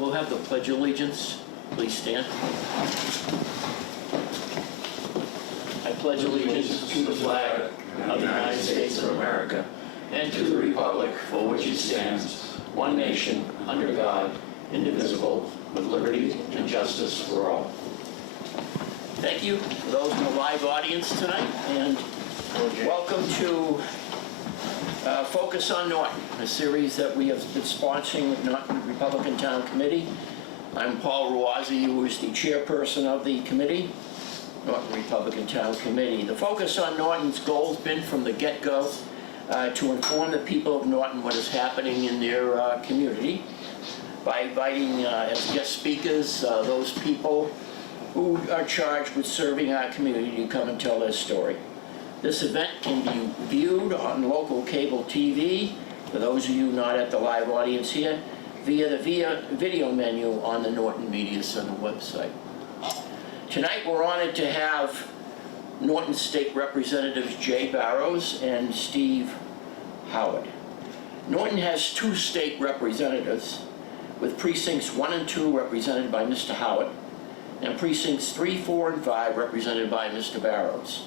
We'll have the Pledge of Allegiance. Please stand. I pledge allegiance to the flag of the United States of America and to the republic for which it stands, one nation, under God, indivisible, with liberty and justice for all. Thank you for those in the live audience tonight, and welcome to Focus on Norton, a series that we have been sponsoring with Norton Republican Town Committee. I'm Paul Ruazzi, who is the chairperson of the committee, Norton Republican Town Committee. The Focus on Norton's goal has been from the get-go to inform the people of Norton what is happening in their community by inviting as guest speakers those people who are charged with serving our community to come and tell their story. This event can be viewed on local cable TV, for those of you not at the live audience here, via the video menu on the Norton Media Center website. Tonight we're honored to have Norton State Representatives Jay Barrows and Steve Howard. Norton has two state representatives, with precincts 1 and 2 represented by Mr. Howard, and precincts 3, 4, and 5 represented by Mr. Barrows.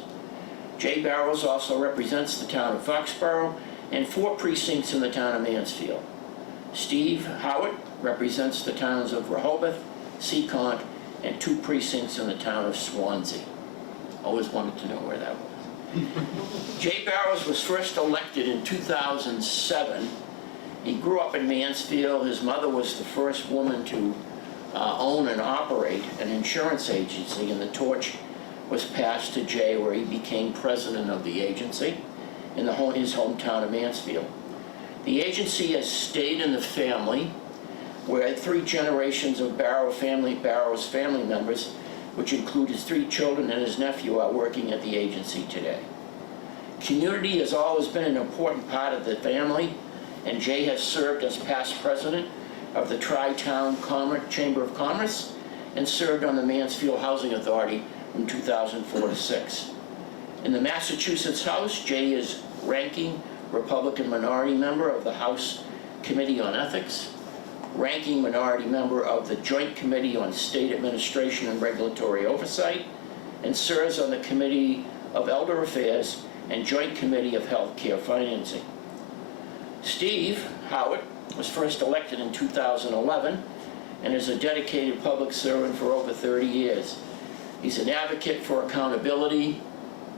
Jay Barrows also represents the town of Foxborough and 4 precincts in the town of Mansfield. Steve Howard represents the towns of Rehoboth, Seekonk, and 2 precincts in the town of Swansea. Always wanted to know where that was. Jay Barrows was first elected in 2007. He grew up in Mansfield. His mother was the first woman to own and operate an insurance agency, and the torch was passed to Jay, where he became president of the agency in his hometown of Mansfield. The agency has stayed in the family, where 3 generations of Barrows family members, which include his 3 children and his nephew, are working at the agency today. Community has always been an important part of the family, and Jay has served as past president of the Tri-Town Chamber of Commerce and served on the Mansfield Housing Authority from 2004 to 6. In the Massachusetts House, Jay is ranking Republican minority member of the House Committee on Ethics, ranking minority member of the Joint Committee on State Administration and Regulatory Oversight, and serves on the Committee of Elder Affairs and Joint Committee of Health Care Financing. Steve Howard was first elected in 2011 and is a dedicated public servant for over 30 years. He's an advocate for accountability,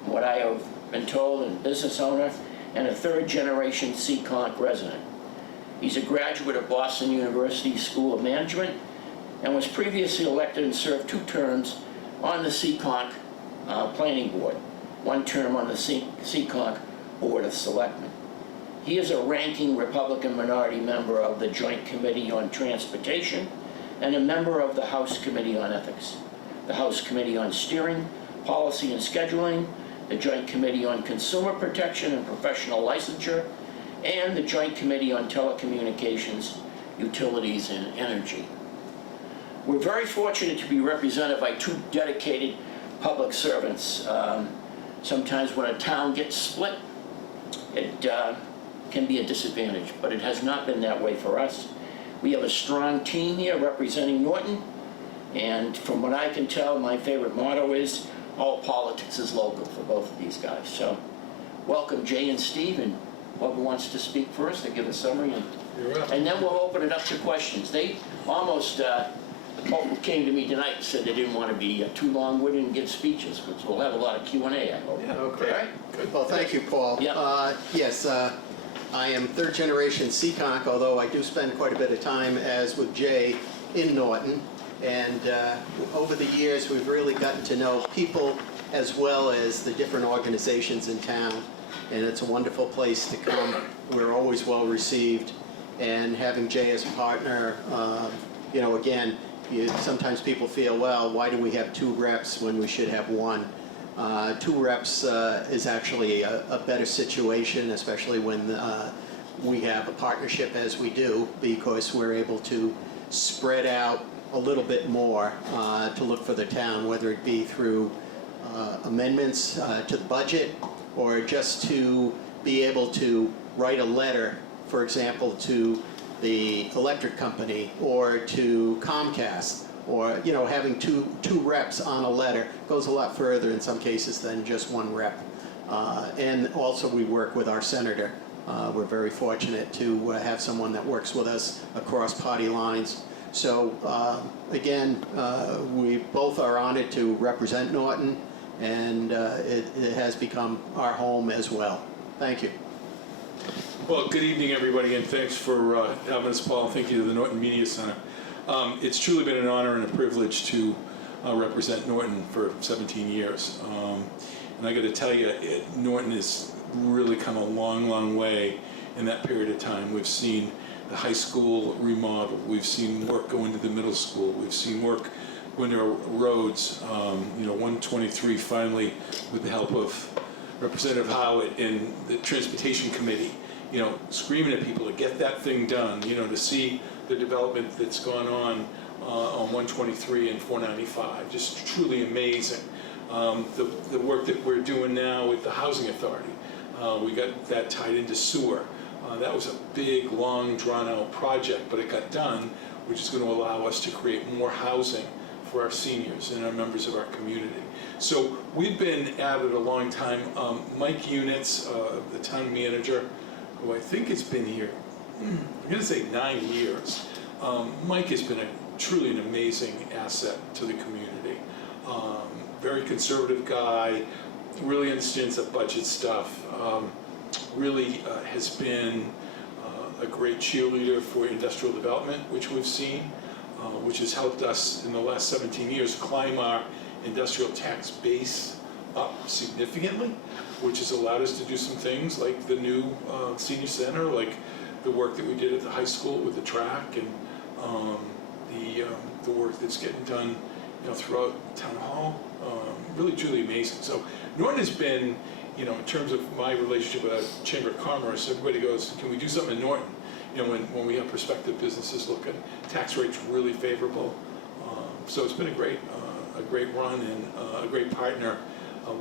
what I have been told, and business owner, and a 3rd-generation Seekonk resident. He's a graduate of Boston University School of Management and was previously elected and served 2 terms on the Seekonk Planning Board, 1 term on the Seekonk Board of Selectmen. He is a ranking Republican minority member of the Joint Committee on Transportation and a member of the House Committee on Ethics, the House Committee on Steering, Policy and Scheduling, the Joint Committee on Consumer Protection and Professional Licensure, and the Joint Committee on Telecommunications, Utilities, and Energy. We're very fortunate to be represented by 2 dedicated public servants. Sometimes when a town gets split, it can be a disadvantage, but it has not been that way for us. We have a strong team here representing Norton, and from what I can tell, my favorite motto is, all politics is local for both of these guys. So welcome Jay and Steve, and whoever wants to speak first to give a summary, and then we'll open it up to questions. They almost came to me tonight and said they didn't want to be too long-winded and give speeches, but we'll have a lot of Q&A, I hope. Yeah, okay. All right? Good. Well, thank you, Paul. Yep. Yes, I am 3rd-generation Seekonk, although I do spend quite a bit of time, as with Jay, in Norton. And over the years, we've really gotten to know people as well as the different organizations in town. And it's a wonderful place to come. We're always well received. And having Jay as a partner, again, sometimes people feel, well, why do we have 2 reps when we should have 1? 2 reps is actually a better situation, especially when we have a partnership as we do, because we're able to spread out a little bit more to look for the town, whether it be through amendments to the budget or just to be able to write a letter, for example, to the electric company or to Comcast, or having two reps on a letter goes a lot further in some cases than just one rep. And also we work with our senator. We're very fortunate to have someone that works with us across party lines. So again, we both are honored to represent Norton, and it has become our home as well. Thank you. Well, good evening, everybody, and thanks for having us, Paul. Thank you to the Norton Media Center. It's truly been an honor and a privilege to represent Norton for 17 years. And I got to tell you, Norton has really come a long, long way in that period of time. We've seen the high school remodel. We've seen work go into the middle school. We've seen work go into our roads. 123 finally, with the help of Representative Howard and the Transportation Committee, screaming at people to get that thing done, to see the development that's gone on 123 and 495, just truly amazing. The work that we're doing now with the Housing Authority, we got that tied into sewer. That was a big, long, drawn-out project, but it got done, which is going to allow us to create more housing for our seniors and our members of our community. So we've been at it a long time. Mike Units, the town manager, who I think has been here, I'm going to say 9 years. Mike has been truly an amazing asset to the community. Very conservative guy, really understands the budget stuff, really has been a great cheerleader for industrial development, which we've seen, which has helped us in the last 17 years climb our industrial tax base up significantly, which has allowed us to do some things like the new senior center, like the work that we did at the high school with the track, and the work that's getting done throughout town hall. Really truly amazing. So Norton has been, in terms of my relationship with our Chamber of Commerce, everybody goes, can we do something in Norton? When we have prospective businesses looking, tax rates really favorable. So it's been a great run and a great partner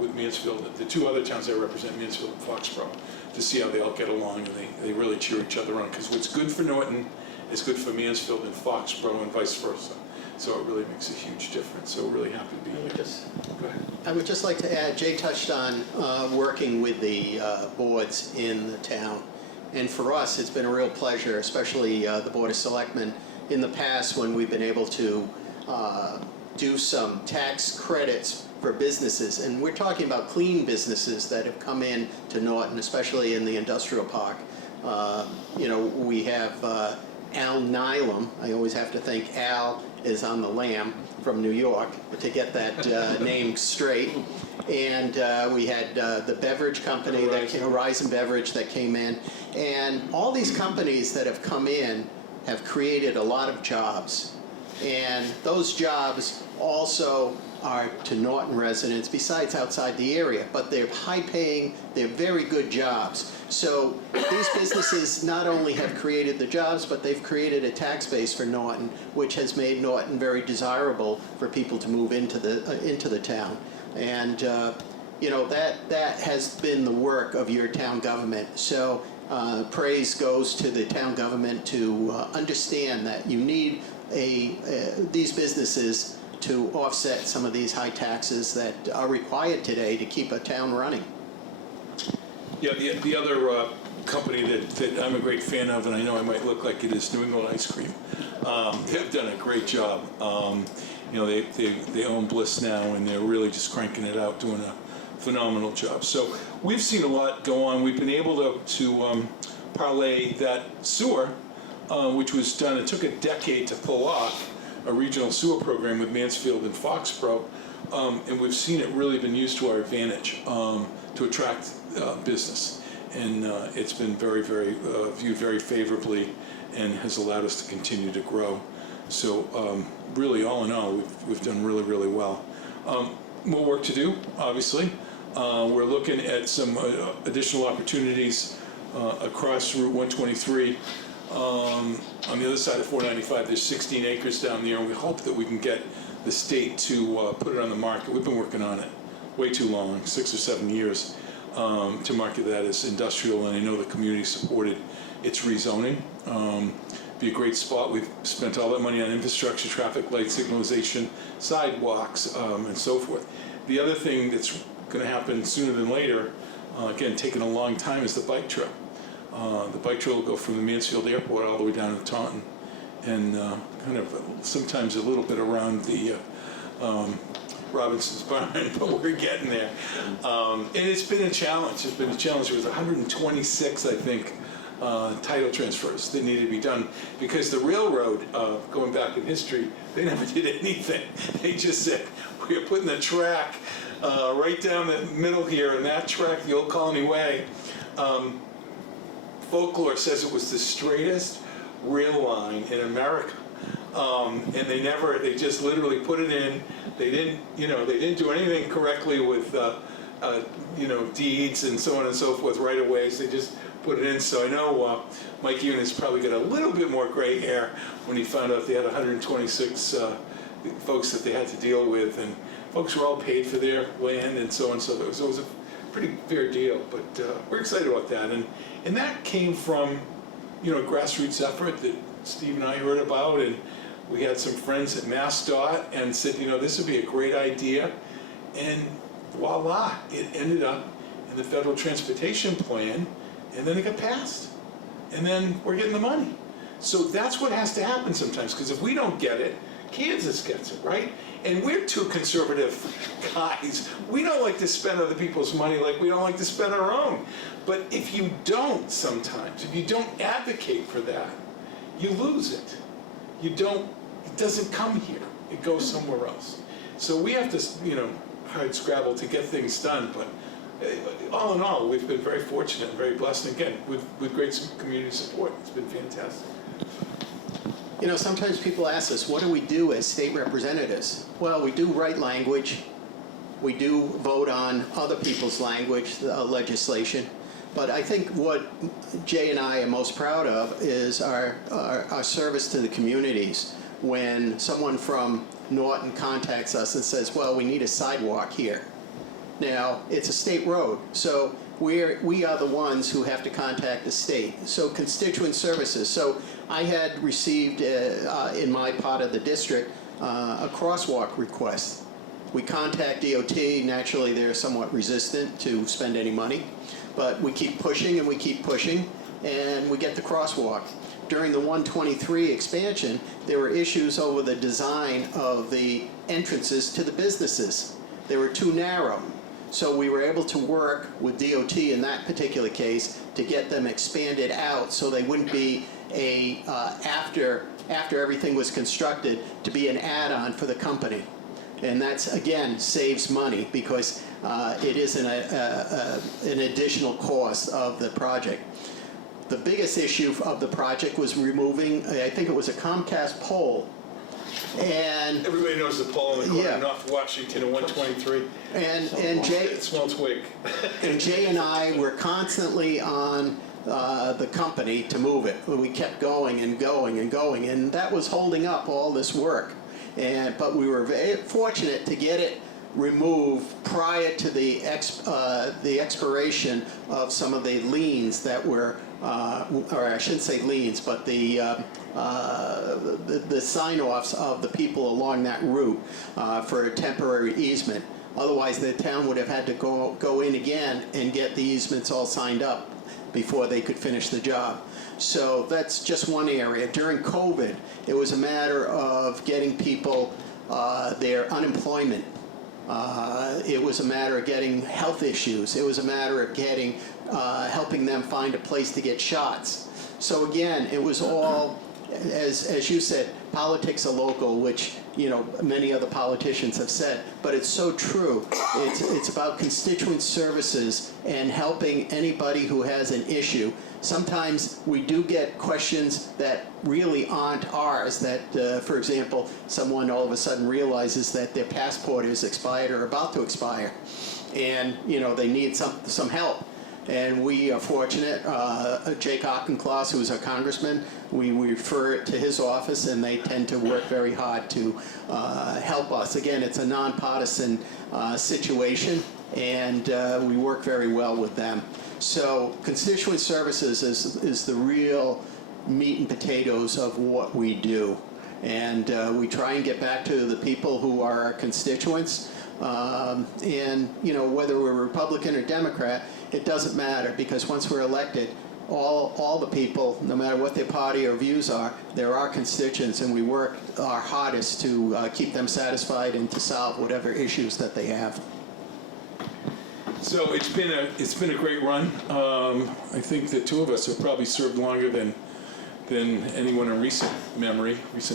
with Mansfield. The two other towns I represent, Mansfield and Foxborough, to see how they all get along, and they really cheer each other on, because what's good for Norton is good for Mansfield and Foxborough and vice versa. So it really makes a huge difference. So we're really happy to be here. Go ahead. I would just like to add, Jay touched on working with the boards in the town. And for us, it's been a real pleasure, especially the Board of Selectmen, in the past when we've been able to do some tax credits for businesses. And we're talking about clean businesses that have come in to Norton, especially in the industrial park. We have Al Nylam. I always have to think Al is on the lam from New York to get that name straight. And we had the beverage company, Horizon Beverage, that came in. And all these companies that have come in have created a lot of jobs. And those jobs also are to Norton residents, besides outside the area, but they're high-paying, they're very good jobs. So these businesses not only have created the jobs, but they've created a tax base for Norton, which has made Norton very desirable for people to move into the town. And that has been the work of your town government. So praise goes to the town government to understand that you need these businesses to offset some of these high taxes that are required today to keep a town running. Yeah, the other company that I'm a great fan of, and I know I might look like it, is New England Ice Cream. They've done a great job. They own Bliss now, and they're really just cranking it out, doing a phenomenal job. So we've seen a lot go on. We've been able to parlay that sewer, which was done. It took a decade to pull off a regional sewer program with Mansfield and Foxborough, and we've seen it really been used to our advantage to attract business. And it's been very, very viewed very favorably, and has allowed us to continue to grow. So really, all in all, we've done really, really well. More work to do, obviously. We're looking at some additional opportunities across Route 123. On the other side of 495, there's 16 acres down there, and we hope that we can get the state to put it on the market. We've been working on it way too long, 6 or 7 years, to market that as industrial, and I know the community supported its rezoning. be a great spot. We've spent all that money on infrastructure, traffic light signalization, sidewalks, and so forth. The other thing that's going to happen sooner than later, again, taking a long time, is the bike trail. The bike trail will go from the Mansfield Airport all the way down to Taunton, and kind of sometimes a little bit around the Robinson's Barn, but we're getting there. And it's been a challenge. It's been a challenge. There was 126, I think, title transfers that needed to be done because the railroad, going back in history, they never did anything. They just said, we're putting the track right down the middle here, and that track, the Old Colony Way, folklore says it was the straightest rail line in America. And they just literally put it in. They didn't do anything correctly with, deeds and so on and so forth right away. So they just put it in. So I know Mike Ewan probably got a little bit more gray hair when he found out they had 126 folks that they had to deal with, and folks were all paid for their land and so on. So it was a pretty fair deal. But we're excited about that, and that came from a grassroots effort that Steve and I heard about, and we had some friends at MassDOT and said, this would be a great idea, and voila, it ended up in the Federal Transportation Plan, and then it got passed, and then we're getting the money. So that's what has to happen sometimes, because if we don't get it, Kansas gets it, right? And we're two conservative guys. We don't like to spend other people's money like we don't like to spend our own. But if you don't sometimes, if you don't advocate for that, you lose it. It doesn't come here. It goes somewhere else. So we have to, hard scrabble to get things done. But all in all, we've been very fortunate and very blessed. And again, with great community support. It's been fantastic. Sometimes people ask us, what do we do as state representatives? Well, we do write language. We do vote on other people's language, legislation. But I think what Jay and I are most proud of is our service to the communities. When someone from Norton contacts us and says, well, we need a sidewalk here. Now, it's a state road, so we are the ones who have to contact the state. So constituent services. So I had received, in my part of the district, a crosswalk request. We contact DOT. Naturally, they're somewhat resistant to spend any money. But we keep pushing and we keep pushing, and we get the crosswalk. During the 123 expansion, there were issues over the design of the entrances to the businesses. They were too narrow. So we were able to work with DOT in that particular case to get them expanded out so they wouldn't be after everything was constructed, to be an add-on for the company. And that's, again, saves money because it isn't an additional cost of the project. The biggest issue of the project was removing, I think it was a Comcast pole. And Everybody knows the pole in the corner Yeah. of North Washington at 123. and Jay It smells twig. and Jay and I were constantly on the company to move it. We kept going and going and going, and that was holding up all this work. But we were very fortunate to get it removed prior to the expiration of some of the liens that were, or I shouldn't say liens, but the sign-offs of the people along that route for a temporary easement. Otherwise, the town would have had to go in again and get the easements all signed up before they could finish the job. So that's just one area. During COVID, it was a matter of getting people their unemployment. It was a matter of getting health issues. It was a matter of getting, helping them find a place to get shots. So again, it was all, as you said, politics are local, which many other politicians have said, but it's so true. It's about constituent services and helping anybody who has an issue. Sometimes we do get questions that really aren't ours, that, for example, someone all of a sudden realizes that their passport is expired or about to expire, and they need some help. And we are fortunate, Jake Auchincloss, who is our congressman, we refer it to his office, and they tend to work very hard to help us. Again, it's a nonpartisan situation, and we work very well with them. So constituent services is the real meat and potatoes of what we do. And we try and get back to the people who are our constituents. And, whether we're Republican or Democrat, it doesn't matter, because once we're elected, all the people, no matter what their party or views are, they're our constituents, and we work our hardest to keep them satisfied and to solve whatever issues that they have. So it's been a great run. I think the two of us have probably served longer than anyone in recent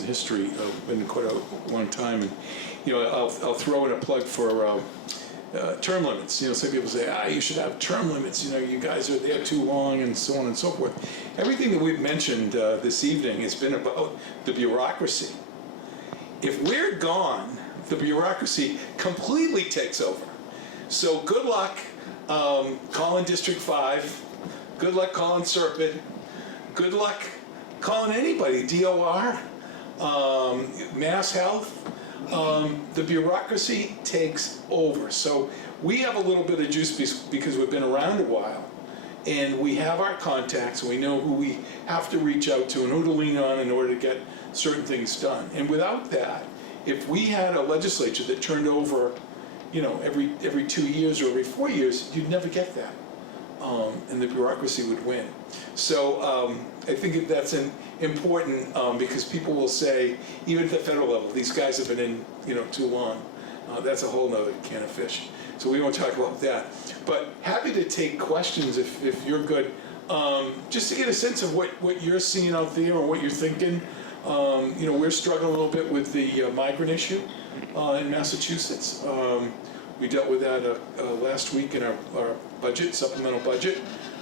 history. Been quite a long time. And I'll throw in a plug for term limits. Some people say, you should have term limits. You guys are there too long, and so on and so forth. Everything that we've mentioned this evening has been about the bureaucracy. If we're gone, the bureaucracy completely takes over. So good luck calling District 5. Good luck calling Serpent. Good luck calling anybody, DOR, Mass Health. The bureaucracy takes over. So we have a little bit of juice because we've been around a while, and we have our contacts, and we know who we have to reach out to and who to lean on in order to get certain things done. And without that, if we had a legislature that turned over, every 2 years or every 4 years, you'd never get that. And the bureaucracy would win. So I think that's important because people will say, even at the federal level, these guys have been in too long. That's a whole nother can of fish. So we won't talk about that. But happy to take questions if you're good, just to get a sense of what you're seeing out there or what you're thinking. We're struggling a little bit with the migrant issue in Massachusetts. We dealt with that last week in our budget, supplemental budget.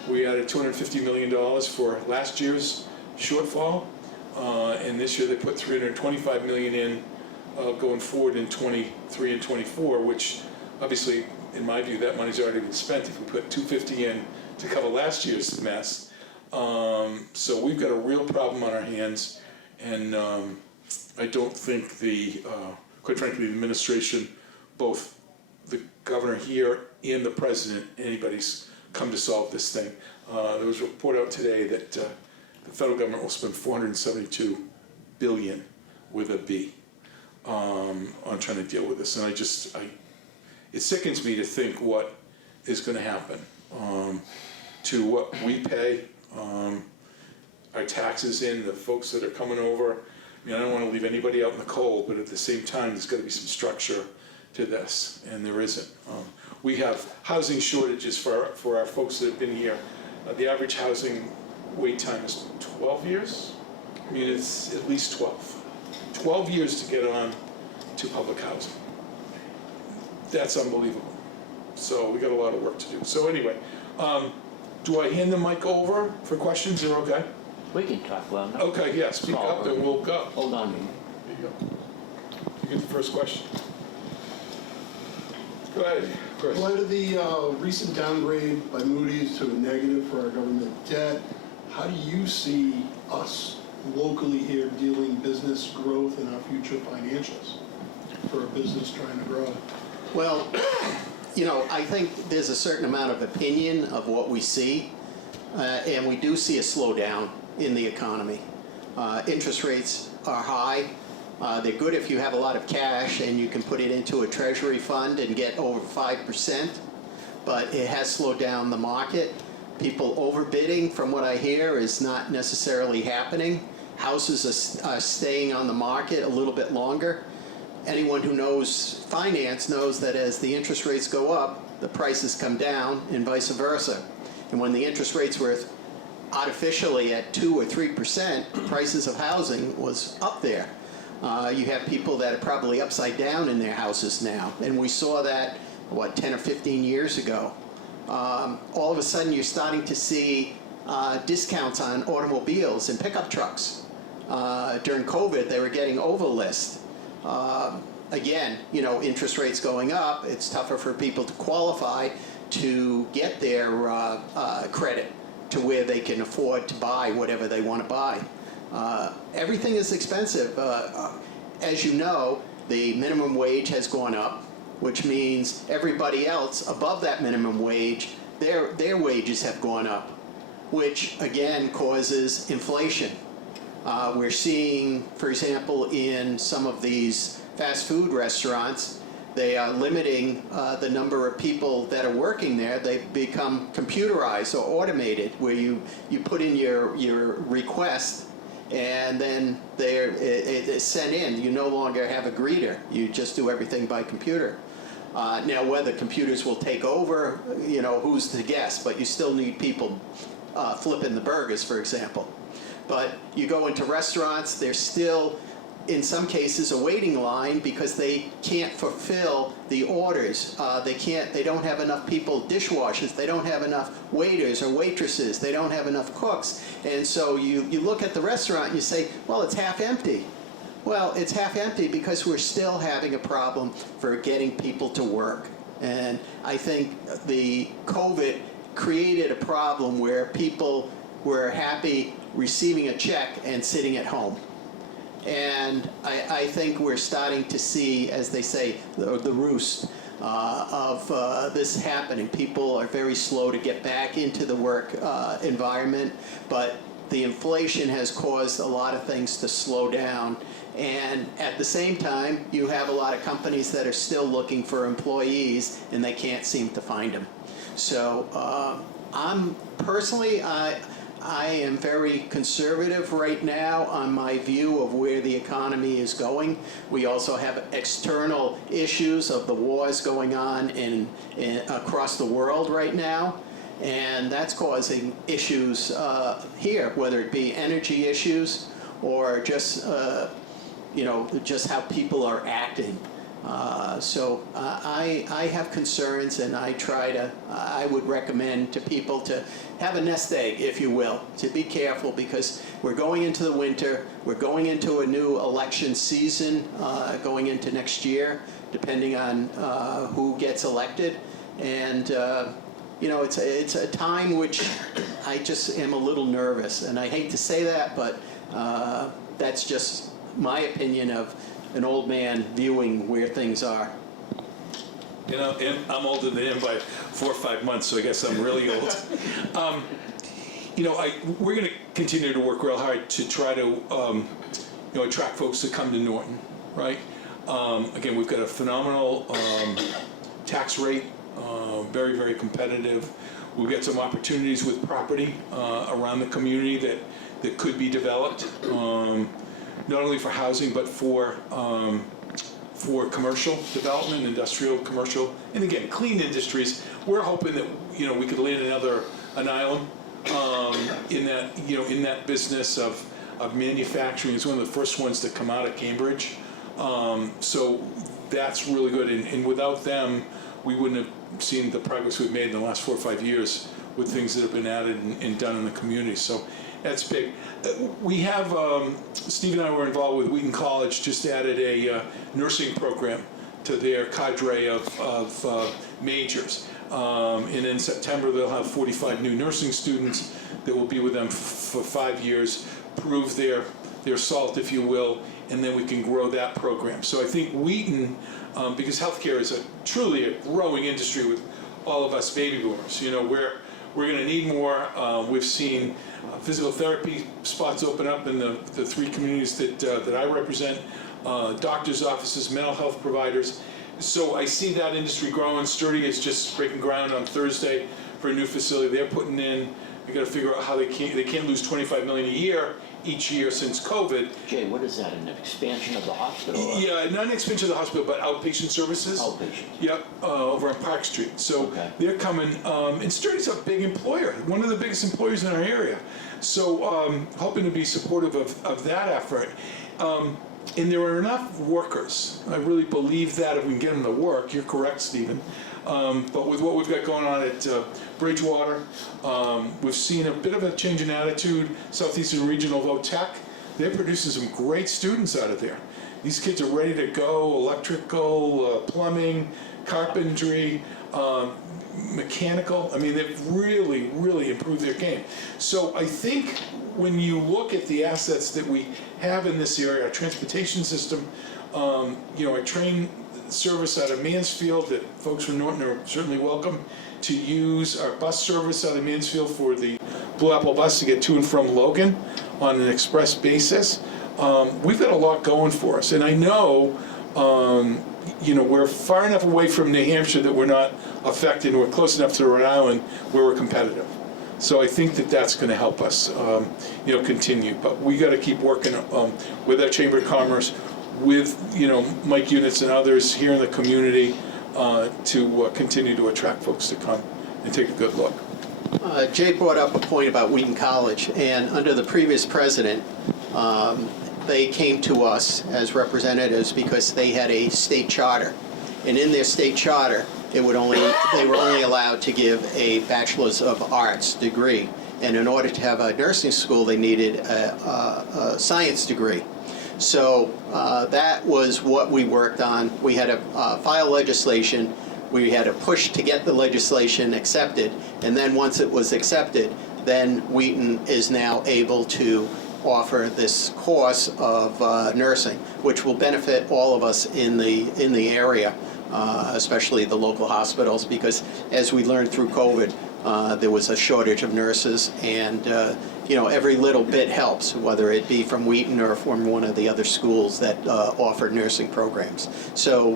We added $250 million for last year's shortfall, and this year they put $325 million in going forward in 23 and 24, which obviously, in my view, that money's already been spent if we put $250 in to cover last year's mess. So we've got a real problem on our hands, and I don't think quite frankly, the administration, both the governor here and the president, anybody's come to solve this thing. There was a report out today that the federal government will spend $472 billion with a B on trying to deal with this. And it sickens me to think what is going to happen to what we pay, our taxes in, the folks that are coming over. I don't want to leave anybody out in the cold, but at the same time, there's got to be some structure to this, and there isn't. We have housing shortages for our folks that have been here. The average housing wait time is 12 years. It's at least 12. 12 years to get on to public housing. That's unbelievable. So we got a lot of work to do. So anyway, do I hand the mic over for questions? Are okay? We can talk loud enough. Okay, yeah, speak up and we'll go. Hold on. There you go. You get the first question. Go ahead, Chris. In light of the recent downgrade by Moody's to a negative for our government debt, how do you see us locally here dealing business growth and our future financials for a business trying to grow? Well, I think there's a certain amount of opinion of what we see, and we do see a slowdown in the economy. Interest rates are high. They're good if you have a lot of cash and you can put it into a treasury fund and get over 5%, but it has slowed down the market. People overbidding, from what I hear, is not necessarily happening. Houses are staying on the market a little bit longer. Anyone who knows finance knows that as the interest rates go up, the prices come down and vice versa. And when the interest rates were artificially at 2 or 3%, prices of housing was up there. You have people that are probably upside down in their houses now, and we saw that, 10 or 15 years ago. All of a sudden, you're starting to see discounts on automobiles and pickup trucks. During COVID, they were getting overlist. Again, interest rates going up, it's tougher for people to qualify to get their credit to where they can afford to buy whatever they want to buy. Everything is expensive. As you know, the minimum wage has gone up, which means everybody else above that minimum wage, their wages have gone up. which again causes inflation. We're seeing, for example, in some of these fast food restaurants, they are limiting the number of people that are working there. They become computerized or automated, where you put in your request and then it's sent in. You no longer have a greeter. You just do everything by computer. Now, whether computers will take over, who's to guess, but you still need people flipping the burgers, for example. But you go into restaurants, there's still, in some cases, a waiting line because they can't fulfill the orders. They don't have enough people, dishwashers, they don't have enough waiters or waitresses, they don't have enough cooks. And so you look at the restaurant and you say, well, it's half empty. Well, it's half empty because we're still having a problem for getting people to work. And I think the COVID created a problem where people were happy receiving a check and sitting at home. And I think we're starting to see, as they say, the roost of this happening. People are very slow to get back into the work environment, but the inflation has caused a lot of things to slow down. And at the same time, you have a lot of companies that are still looking for employees, and they can't seem to find them. So I am very conservative right now on my view of where the economy is going. We also have external issues of the wars going on across the world right now, and that's causing issues here, whether it be energy issues or just just how people are acting. So I have concerns, and I would recommend to people to have a nest egg, if you will, to be careful, because we're going into the winter, we're going into a new election season, going into next year, depending on who gets elected. And it's a time which I just am a little nervous, and I hate to say that, but that's just my opinion of an old man viewing where things are. And I'm older than him by 4 or 5 months, so I guess I'm really old. We're going to continue to work real hard to try to, attract folks to come to Norton, right? Again, we've got a phenomenal tax rate, very, very competitive. We've got some opportunities with property around the community that could be developed. Not only for housing, but for commercial development, industrial, commercial, and again, clean industries. We're hoping that we could land an island in that business of manufacturing. It's one of the first ones to come out of Cambridge, so that's really good. And without them, we wouldn't have seen the progress we've made in the last 4 or 5 years with things that have been added and done in the community. So that's big. We have, Steve and I were involved with Wheaton College, just added a nursing program to their cadre of majors. And in September, they'll have 45 new nursing students that will be with them for 5 years, prove their salt, if you will, and then we can grow that program. So I think Wheaton, because healthcare is truly a growing industry with all of us baby boomers, we're going to need more. We've seen physical therapy spots open up in the 3 communities that I represent, doctors' offices, mental health providers. So I see that industry growing. Sturdy is just breaking ground on Thursday for a new facility they're putting in. They got to figure out how they can't lose $25 million a year each year since COVID. Jay, what is that, an expansion of the hospital? Yeah, not an expansion of the hospital, but outpatient services. Outpatient. Yep, over on Park Street. So they're coming, and Sturdy's a big employer, one of the biggest employers in our area. So hoping to be supportive of that effort. And there are enough workers. I really believe that if we can get them to work. You're correct, Stephen. But with what we've got going on at Bridgewater, we've seen a bit of a change in attitude. Southeastern Regional VoTech, they're producing some great students out of there. These kids are ready to go, electrical, plumbing, carpentry, mechanical. I mean, they've really, really improved their game. So I think when you look at the assets that we have in this area, our transportation system, our train service out of Mansfield, that folks from Norton are certainly welcome to use, our bus service out of Mansfield for the Blue Apple bus to get to and from Logan on an express basis. We've got a lot going for us, and I know, we're far enough away from New Hampshire that we're not affected, and we're close enough to Rhode Island where we're competitive. So I think that that's going to help us, continue. But we got to keep working with our Chamber of Commerce, with Mike Units and others here in the community to continue to attract folks to come and take a good look. Jay brought up a point about Wheaton College, and under the previous president, they came to us as representatives because they had a state charter. And in their state charter, they were only allowed to give a Bachelor's of Arts degree. And in order to have a nursing school, they needed a science degree. So that was what we worked on. We had to file legislation. We had to push to get the legislation accepted. And then once it was accepted, then Wheaton is now able to offer this course of nursing, which will benefit all of us in the area, especially the local hospitals, because as we learned through COVID, there was a shortage of nurses, and every little bit helps, whether it be from Wheaton or from one of the other schools that offer nursing programs. So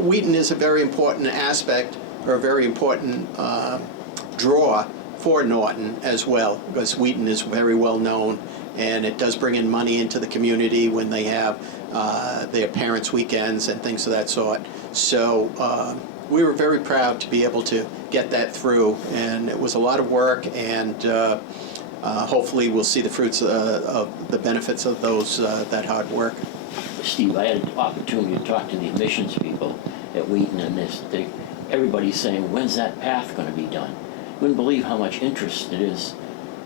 Wheaton is a very important aspect, or a very important draw for Norton as well, because Wheaton is very well known, and it does bring in money into the community when they have their parents' weekends and things of that sort. So we were very proud to be able to get that through, and it was a lot of work, and hopefully we'll see the fruits of the benefits of that hard work. Steve, I had an opportunity to talk to the admissions people at Wheaton, and everybody's saying, when's that path going to be done? Wouldn't believe how much interest it is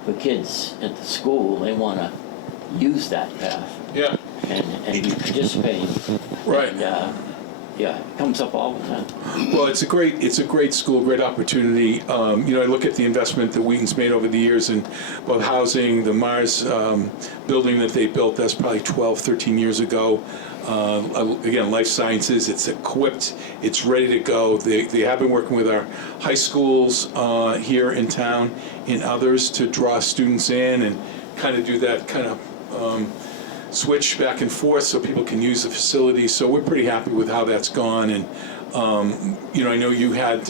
for kids at the school. They want to use that path. Yeah. And be participating. Right. And, it comes up all the time. Well, it's a great school, great opportunity. I look at the investment that Wheaton's made over the years in both housing, the Mars building that they built, that's probably 12, 13 years ago. Again, life sciences, it's equipped, it's ready to go. They have been working with our high schools here in town and others to draw students in and kind of do that kind of switch back and forth so people can use the facilities. So we're pretty happy with how that's gone. And I know you had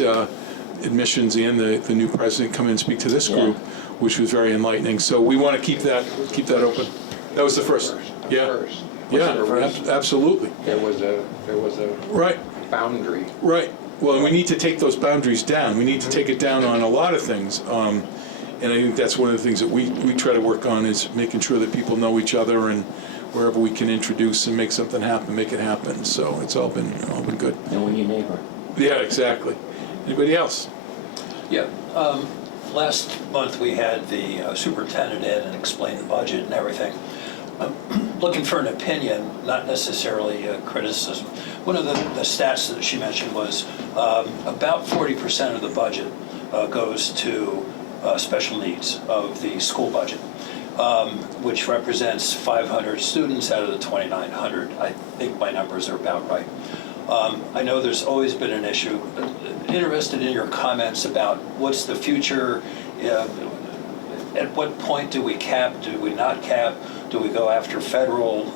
admissions and the new president come in and speak to this group, which was very enlightening. So we want to keep that open. That was the first. Yeah. Yeah, absolutely. There was a right boundary. Right. Well, and we need to take those boundaries down. We need to take it down on a lot of things. And I think that's one of the things that we try to work on, is making sure that people know each other, and wherever we can introduce and make something happen, make it happen. So it's all been good. Knowing your neighbor. Yeah, exactly. Anybody else? Yeah. Last month we had the superintendent in and explain the budget and everything. Looking for an opinion, not necessarily a criticism. One of the stats that she mentioned was about 40% of the budget goes to special needs of the school budget, which represents 500 students out of the 2,900. I think my numbers are about right. I know there's always been an issue. Interested in your comments about what's the future. At what point do we cap? Do we not cap? Do we go after federal?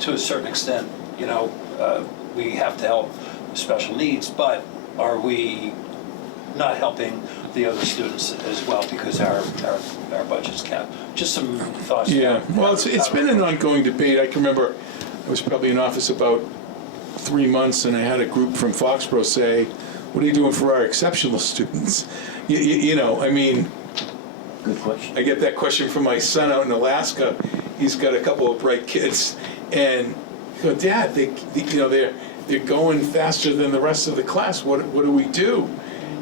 To a certain extent, we have to help special needs, but are we not helping the other students as well because our budget's capped? Just some thoughts. Yeah. Well, it's been an ongoing debate. I can remember I was probably in office about 3 months, and I had a group from Foxborough say, "What are you doing for our exceptional students?" I mean. Good question. I get that question from my son out in Alaska. He's got a couple of bright kids, and I go, "Dad, they're going faster than the rest of the class. What do we do?"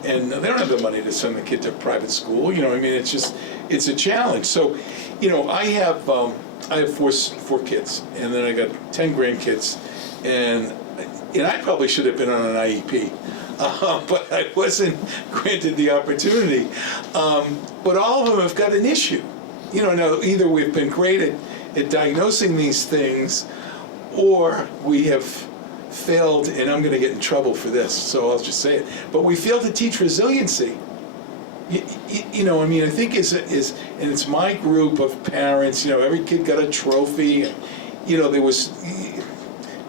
And they don't have the money to send the kid to private school. It's a challenge. So, I have I have four kids, and then I got 10 grandkids, and I probably should have been on an IEP, but I wasn't granted the opportunity. But all of them have got an issue. Now either we've been great at diagnosing these things, or we have failed, and I'm going to get in trouble for this, so I'll just say it, but we failed to teach resiliency. I think and it's my group of parents, every kid got a trophy, and,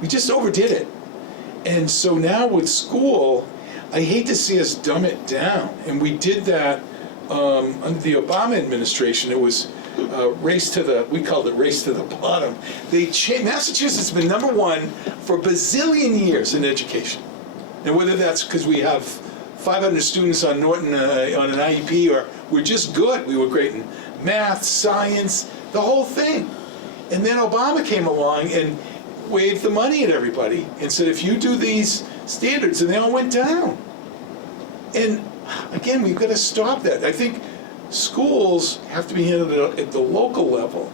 we just overdid it. And so now with school, I hate to see us dumb it down, and we did that under the Obama administration. It was we called it race to the bottom. Massachusetts has been #1 for a bazillion years in education. And whether that's because we have 500 students on Norton on an IEP, or we're just good. We were great in math, science, the whole thing. And then Obama came along and waved the money at everybody and said, if you do these standards, and they all went down. And again, we've got to stop that. I think schools have to be handled at the local level,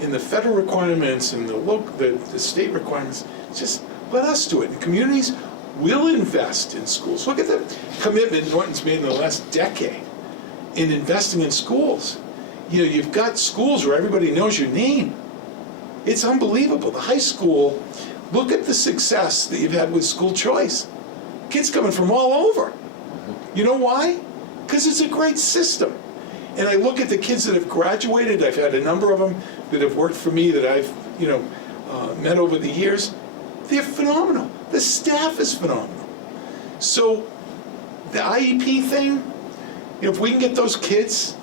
in the federal requirements and the state requirements. Just let us do it. And communities will invest in schools. Look at the commitment Norton's made in the last decade in investing in schools. You've got schools where everybody knows your name. It's unbelievable. The high school, look at the success that you've had with school choice. Kids coming from all over. You know why? Because it's a great system. And I look at the kids that have graduated. I've had a number of them that have worked for me that I've met over the years. They're phenomenal. The staff is phenomenal. So the IEP thing, if we can get those kids,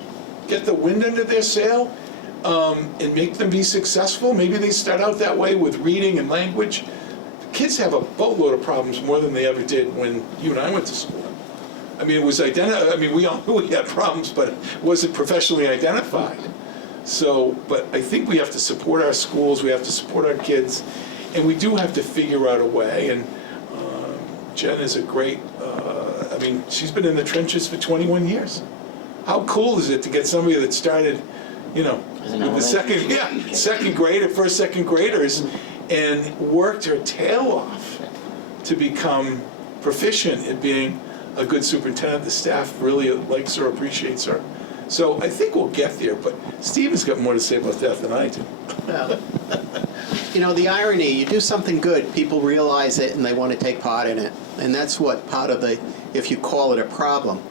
get the wind under their sail, and make them be successful, maybe they start out that way with reading and language. Kids have a boatload of problems, more than they ever did when you and I went to school. It was we all knew we had problems, but it wasn't professionally identified. So, but I think we have to support our schools, we have to support our kids, and we do have to figure out a way. And Jen is a great, she's been in the trenches for 21 years. How cool is it to get somebody that started, with the second grader, second graders, and worked her tail off to become proficient at being a good superintendent. The staff really likes her, appreciates her. So I think we'll get there, but Stephen's got more to say about that than I do. Well, the irony, you do something good, people realize it and they want to take part in it. And that's what part of if you call it a problem,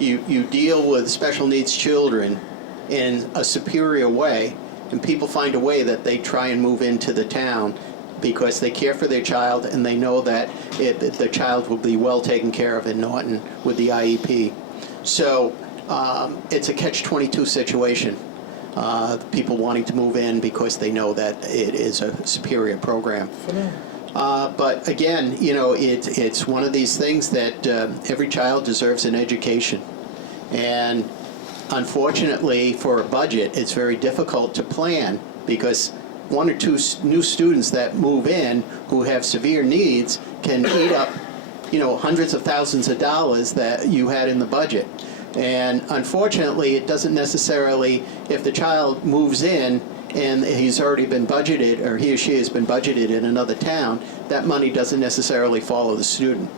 you deal with special needs children in a superior way, and people find a way that they try and move into the town because they care for their child and they know that the child will be well taken care of in Norton with the IEP. So it's a catch-22 situation. People wanting to move in because they know that it is a superior program. But again, it's one of these things that every child deserves an education. And unfortunately, for a budget, it's very difficult to plan because 1 or 2 new students that move in who have severe needs can eat up, hundreds of thousands of dollars that you had in the budget. And unfortunately, it doesn't necessarily, if the child moves in and he's already been budgeted, or he or she has been budgeted in another town, that money doesn't necessarily follow the student.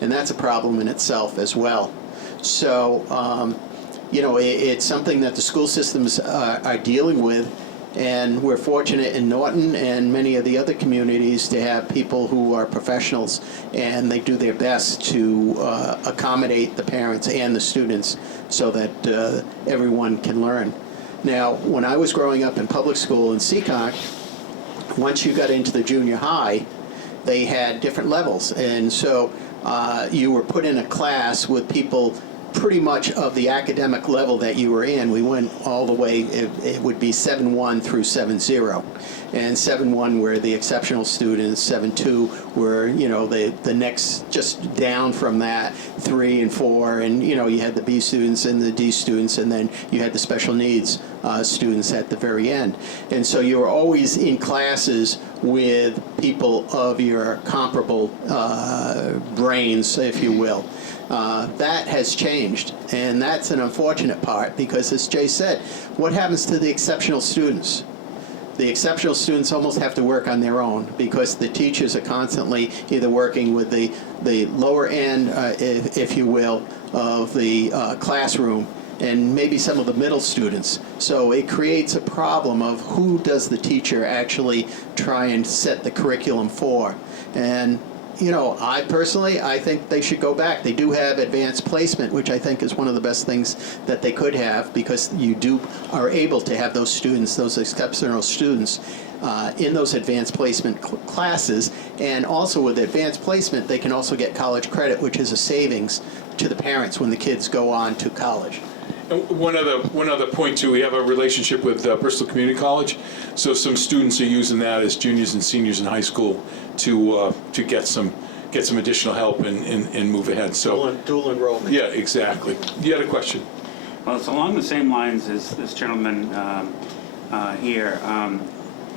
And that's a problem in itself as well. So, it's something that the school systems are dealing with, and we're fortunate in Norton and many of the other communities to have people who are professionals, and they do their best to accommodate the parents and the students so that everyone can learn. Now, when I was growing up in public school in Seekonk, once you got into the junior high, they had different levels, and so you were put in a class with people pretty much of the academic level that you were in. We went all the way, it would be 7-1 through 7-0. And 7-1 were the exceptional students, 7-2 were, the next, just down from that, 3 and 4, and, you had the B students and the D students, and then you had the special needs students at the very end. And so you were always in classes with people of your comparable brains, if you will. That has changed, and that's an unfortunate part because, as Jay said, what happens to the exceptional students? The exceptional students almost have to work on their own because the teachers are constantly either working with the lower end, if you will, of the classroom and maybe some of the middle students. So it creates a problem of who does the teacher actually try and set the curriculum for. And you know, I think they should go back. They do have advanced placement, which I think is one of the best things that they could have, because you are able to have those students, those exceptional students, in those advanced placement classes. And also with advanced placement, they can also get college credit, which is a savings to the parents when the kids go on to college. And one other point too, we have a relationship with Bristol Community College, so some students are using that as juniors and seniors in high school to get some additional help and move ahead. So Dual enrollment. yeah, exactly. You had a question? Well, it's along the same lines as this gentleman here, and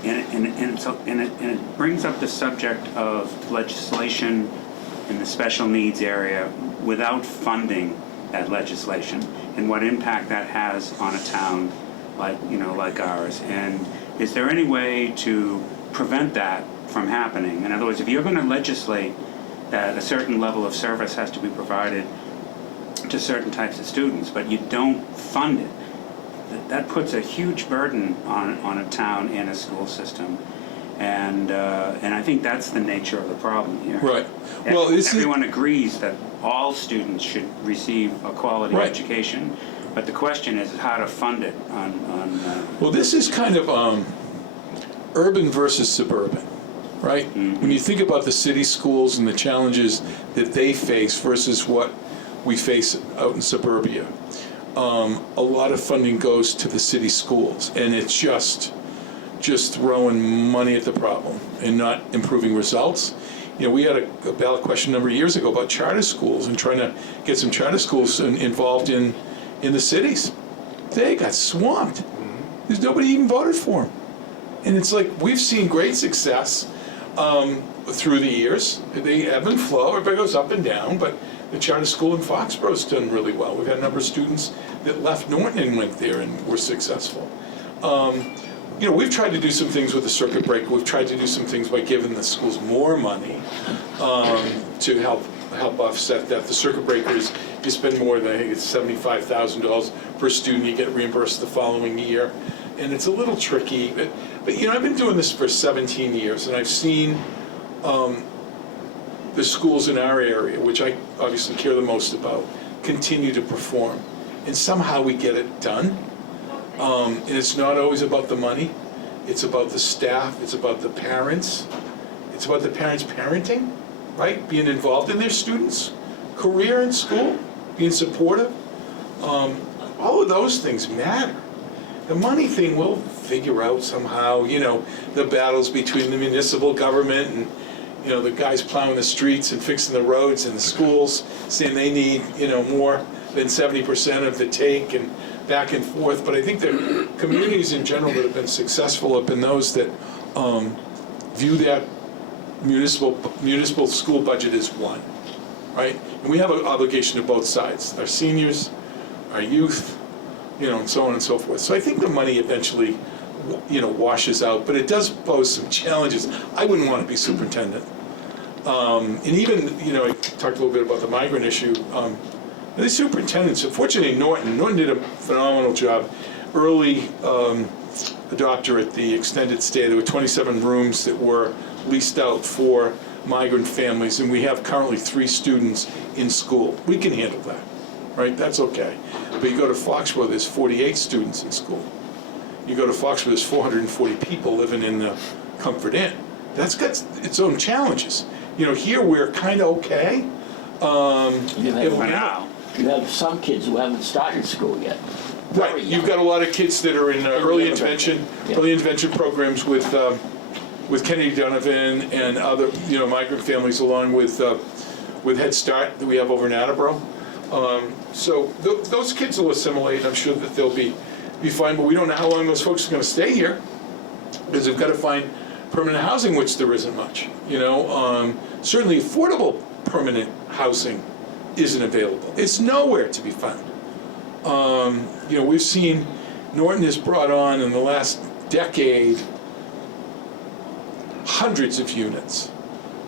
it brings up the subject of legislation in the special needs area without funding that legislation, and what impact that has on a town like ours. And is there any way to prevent that from happening? In other words, if you're going to legislate that a certain level of service has to be provided to certain types of students, but you don't fund it, that puts a huge burden on a town and a school system. And I think that's the nature of the problem here. Right. Well, everyone agrees that all students should receive a quality Right. education, but the question is how to fund it Well, this is kind of urban versus suburban, right? Mm-hmm. When you think about the city schools and the challenges that they face versus what we face out in suburbia, a lot of funding goes to the city schools, and it's just throwing money at the problem and not improving results. You know, we had a ballot question a number of years ago about charter schools and trying to get some charter schools involved in the cities. They got swamped. There's nobody even voted for them. And it's like, we've seen great success through the years. They ebb and flow, everybody goes up and down, but the charter school in Foxborough's done really well. We've had a number of students that left Norton and went there and were successful. You know, we've tried to do some things with the circuit breaker. We've tried to do some things by giving the schools more money to help offset that. The circuit breakers, you spend more than, I think it's $75,000 per student, you get reimbursed the following year. And it's a little tricky, but you know, I've been doing this for 17 years, and I've seen the schools in our area, which I obviously care the most about, continue to perform. And somehow we get it done. And it's not always about the money. It's about the staff. It's about the parents. It's about the parents parenting, right? Being involved in their students' career in school, being supportive. All of those things matter. The money thing we'll figure out somehow, you know, the battles between the municipal government and, you know, the guys plowing the streets and fixing the roads and the schools, saying they need, you know, more than 70% of the take, and back and forth. But I think the communities in general that have been successful have been those that view that municipal school budget as one, right? And we have an obligation to both sides, our seniors, our youth, you know, and so on and so forth. So I think the money eventually, you know, washes out, but it does pose some challenges. I wouldn't want to be superintendent. And even, you know, I talked a little bit about the migrant issue. The superintendents, fortunately Norton did a phenomenal job. Early adopter at the extended stay, there were 27 rooms that were leased out for migrant families, and we have currently 3 students in school. We can handle that, right? That's okay. But you go to Foxborough, there's 48 students in school. You go to Foxborough, there's 440 people living in the Comfort Inn. That's got its own challenges. You know, here we're kind of okay. For now. You have some kids who haven't started school yet. Right, you've got a lot of kids that are in early intervention programs with Kennedy Donovan and other, you know, migrant families, along with Head Start that we have over in Attleboro. So those kids will assimilate, and I'm sure that they'll be fine, but we don't know how long those folks are going to stay here, because they've got to find permanent housing, which there isn't much. You know, certainly affordable permanent housing isn't available. It's nowhere to be found. You know, we've seen Norton has brought on in the last decade hundreds of units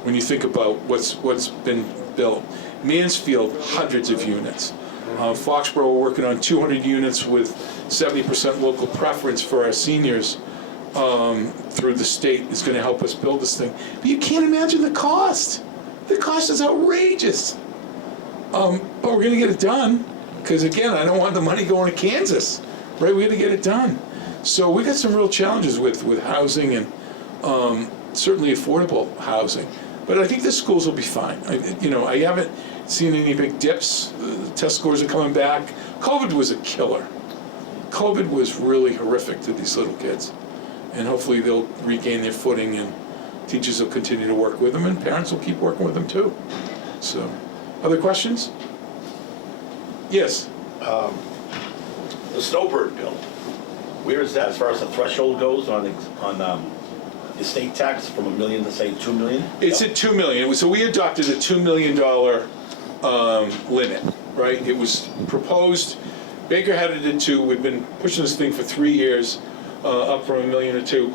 when you think about what's been built. Mansfield, hundreds of units. Foxborough, we're working on 200 units with 70% local preference for our seniors through the state is going to help us build this thing. But you can't imagine the cost. The cost is outrageous. But we're going to get it done because, again, I don't want the money going to Kansas, right? We got to get it done. So we got some real challenges with housing and certainly affordable housing. But I think the schools will be fine. I haven't seen any big dips. The test scores are coming back. COVID was a killer. COVID was really horrific to these little kids. And hopefully they'll regain their footing and teachers will continue to work with them and parents will keep working with them too. So, other questions? Yes? The Snowbird bill, where is that as far as the threshold goes on estate tax from $1 million to say $2 million? It's at $2 million. So we adopted a $2 million limit, right? It was proposed, Baker had it at 2, we've been pushing this thing for 3 years, up from $1 million to 2.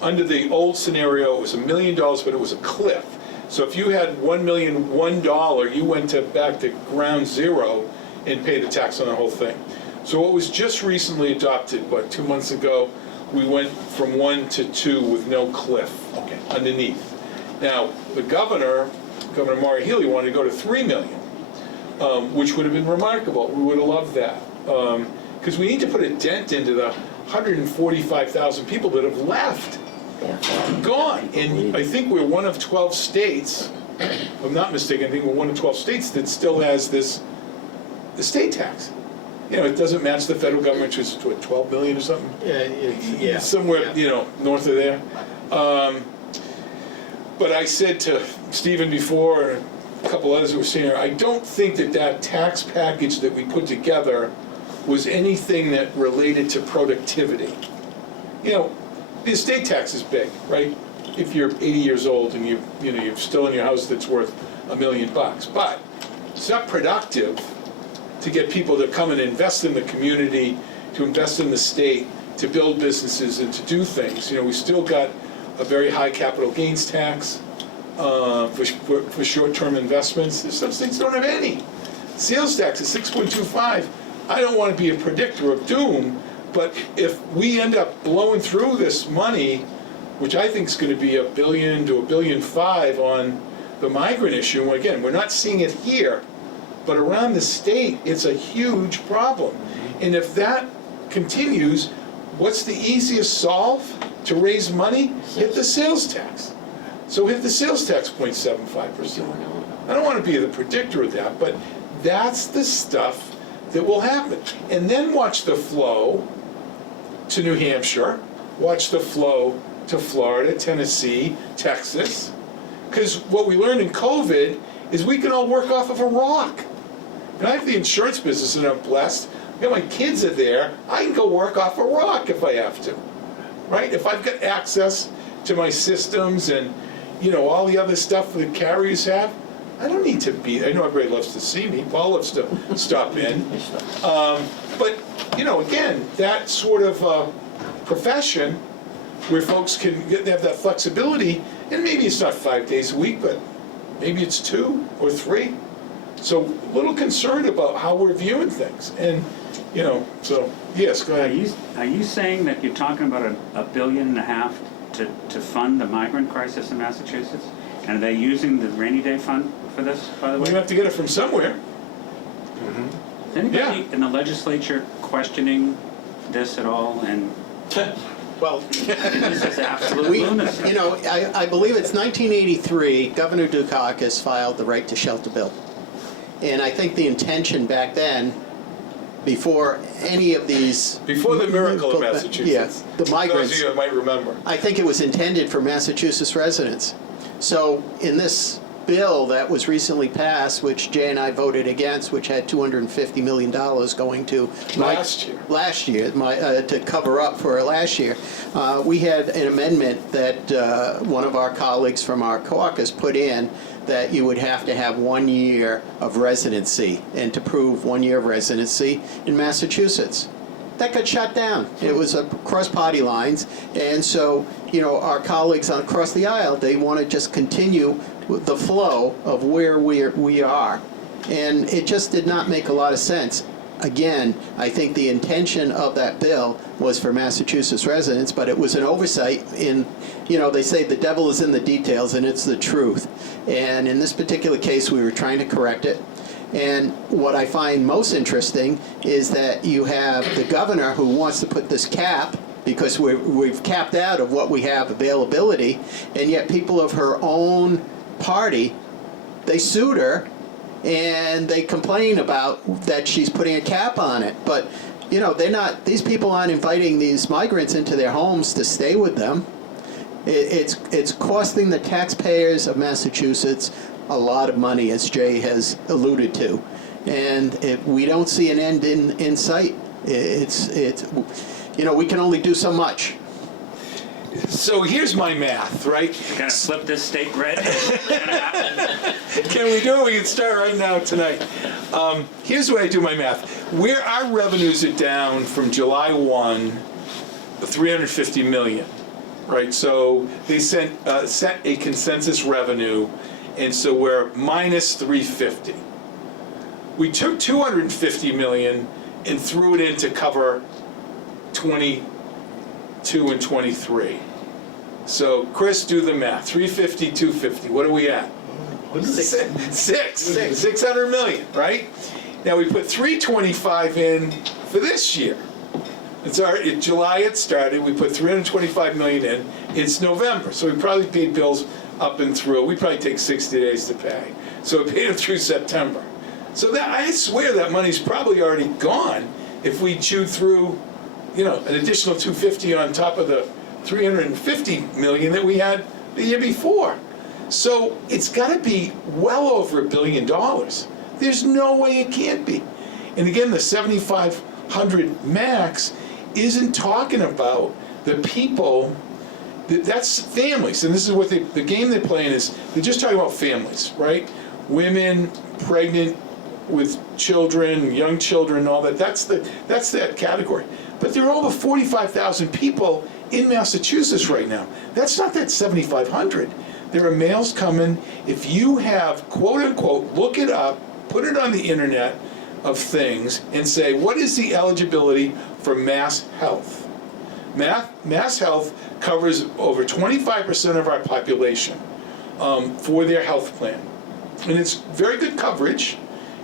Under the old scenario, it was $1 million, but it was a cliff. So if you had $1 million, $1, you went back to ground zero and paid the tax on the whole thing. So what was just recently adopted, 2 months ago, we went from 1 to 2 with no cliff underneath. Now, the Governor Maura Healey, wanted to go to 3 million, which would have been remarkable. We would have loved that. Because we need to put a dent into the 145,000 people that have left, gone. And I think we're one of 12 states, if I'm not mistaken, I think we're one of 12 states that still has this estate tax. It doesn't match the federal government, which is, 12 million or something? Yeah. Somewhere, north of there. But I said to Stephen before, and a couple others who were sitting here, I don't think that tax package that we put together was anything that related to productivity. The estate tax is big, right? If you're 80 years old and you're still in your house that's worth $1 million, but it's not productive to get people to come and invest in the community, to invest in the state, to build businesses and to do things. We still got a very high capital gains tax for short-term investments. Some states don't have any. Sales tax is 6.25. I don't want to be a predictor of doom, but if we end up blowing through this money, which I think is going to be $1 billion to $1.5 billion on the migrant issue, again, we're not seeing it here, but around the state, it's a huge problem. And if that continues, what's the easiest solve to raise money? Hit the sales tax. So hit the sales tax 0.75%. I don't want to be the predictor of that, but that's the stuff that will happen. And then watch the flow to New Hampshire, watch the flow to Florida, Tennessee, Texas. Because what we learned in COVID is we can all work off of a rock. And I have the insurance business and I'm blessed. My kids are there. I can go work off a rock if I have to, right? If I've got access to my systems and, all the other stuff that carriers have, I don't need to be, I know everybody loves to see me. Paul loves to stop in. But, again, that sort of profession where folks can have that flexibility, and maybe it's not 5 days a week, but maybe it's 2 or 3. So a little concerned about how we're viewing things. And, so, yes, go ahead. Are you saying that you're talking about $1.5 billion to fund the migrant crisis in Massachusetts? And are they using the rainy day fund for this, by the way? We have to get it from somewhere. Is anybody in the legislature questioning this at all? And Well, this is absolute lunacy. I believe it's 1983, Governor Dukakis filed the right to shelter bill. And I think the intention back then, before any of these... Before the miracle in Massachusetts. Yes, the migrants. Those of you might remember. I think it was intended for Massachusetts residents. So in this bill that was recently passed, which Jay and I voted against, which had $250 million going to... Last year, to cover up for last year. We had an amendment that one of our colleagues from our caucus put in that you would have to have 1 year of residency, and to prove 1 year of residency in Massachusetts. that got shut down. It was across party lines, and so, our colleagues across the aisle, they want to just continue with the flow of where we are. And it just did not make a lot of sense. Again, I think the intention of that bill was for Massachusetts residents, but it was an oversight in, they say the devil is in the details, and it's the truth. And in this particular case, we were trying to correct it. And what I find most interesting is that you have the governor who wants to put this cap, because we've capped out of what we have availability, and yet people of her own party, they sued her, and they complain about that she's putting a cap on it. But, these people aren't inviting these migrants into their homes to stay with them. It's costing the taxpayers of Massachusetts a lot of money, as Jay has alluded to. And we don't see an end in sight. We can only do so much. So here's my math, right? You're gonna flip this state red? What's gonna happen? Can we do it? We can start right now tonight. Here's what I do my math. Where our revenues are down from July 1, 350 million, right? So they set a consensus revenue, and so we're minus 350. We took 250 million and threw it in to cover 22 and 23. So Chris, do the math. 350, 250. What are we at? 600 million, right? Now we put 325 in for this year. In July it started. We put 325 million in. It's November, so we probably paid bills up and through. We probably take 60 days to pay. So we paid them through September. So that, I swear that money's probably already gone if we chewed through, an additional 250 on top of the 350 million that we had the year before. So it's got to be well over $1 billion. There's no way it can't be. And again, the 7,500 max isn't talking about the people. That's families, and this is what the game they're playing is. They're just talking about families, right? Women, pregnant with children, young children, all that. That's that category. But there are over 45,000 people in Massachusetts right now. That's not that 7,500. There are males coming. If you have, quote unquote, look it up, put it on the internet of things, and say, what is the eligibility for Mass Health? Mass Health covers over 25% of our population for their health plan. And it's very good coverage,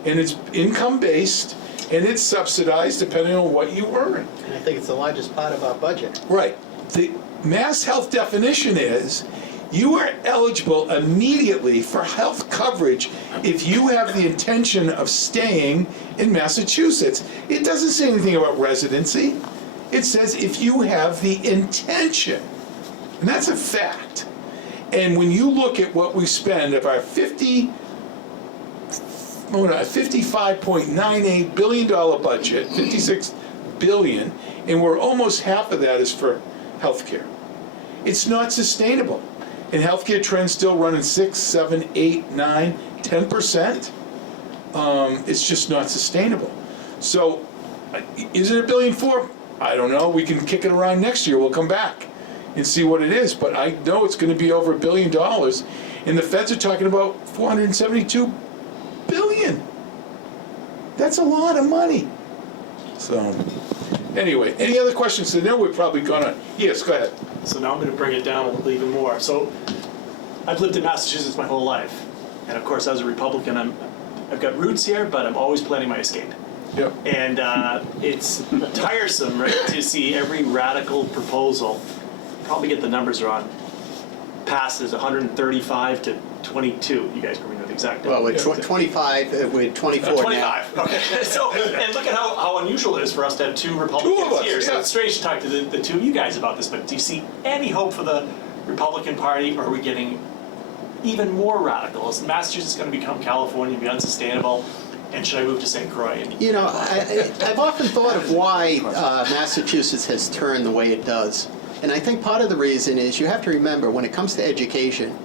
and it's income-based, and it's subsidized depending on what you earn. And I think it's the largest part of our budget. Right. The Mass Health definition is you are eligible immediately for health coverage if you have the intention of staying in Massachusetts. It doesn't say anything about residency. It says if you have the intention. And that's a fact. And when you look at what we spend of our $55.98 billion budget, $56 billion, and we're almost half of that is for healthcare. It's not sustainable. And healthcare trends still running 6, 7, 8, 9, 10%. It's just not sustainable. So, is it $1.4 billion? I don't know. We can kick it around next year. We'll come back and see what it is. But I know it's going to be over $1 billion. And the feds are talking about $472 billion. That's a lot of money. So, anyway, any other questions? So now we're probably gonna. Yes, go ahead. So now I'm going to bring it down a little even more. So I've lived in Massachusetts my whole life. And of course, as a Republican, I've got roots here, but I'm always planning my escape. Yep. And it's tiresome, right, to see every radical proposal, probably get the numbers wrong, passes 135 to 22. You guys probably know the exact number. Well, we're 25, we're 24 now. 25. Okay. So, and look at how unusual it is for us to have two Republicans Two of us, here. So yeah. it's strange to talk to the two of you guys about this, but do you see any hope for the Republican Party, or are we getting even more radical? Is Massachusetts going to become California, be unsustainable? And should I move to St. Croix? I've often thought of why Massachusetts has turned the way it does. And I think part of the reason is you have to remember, when it comes to education,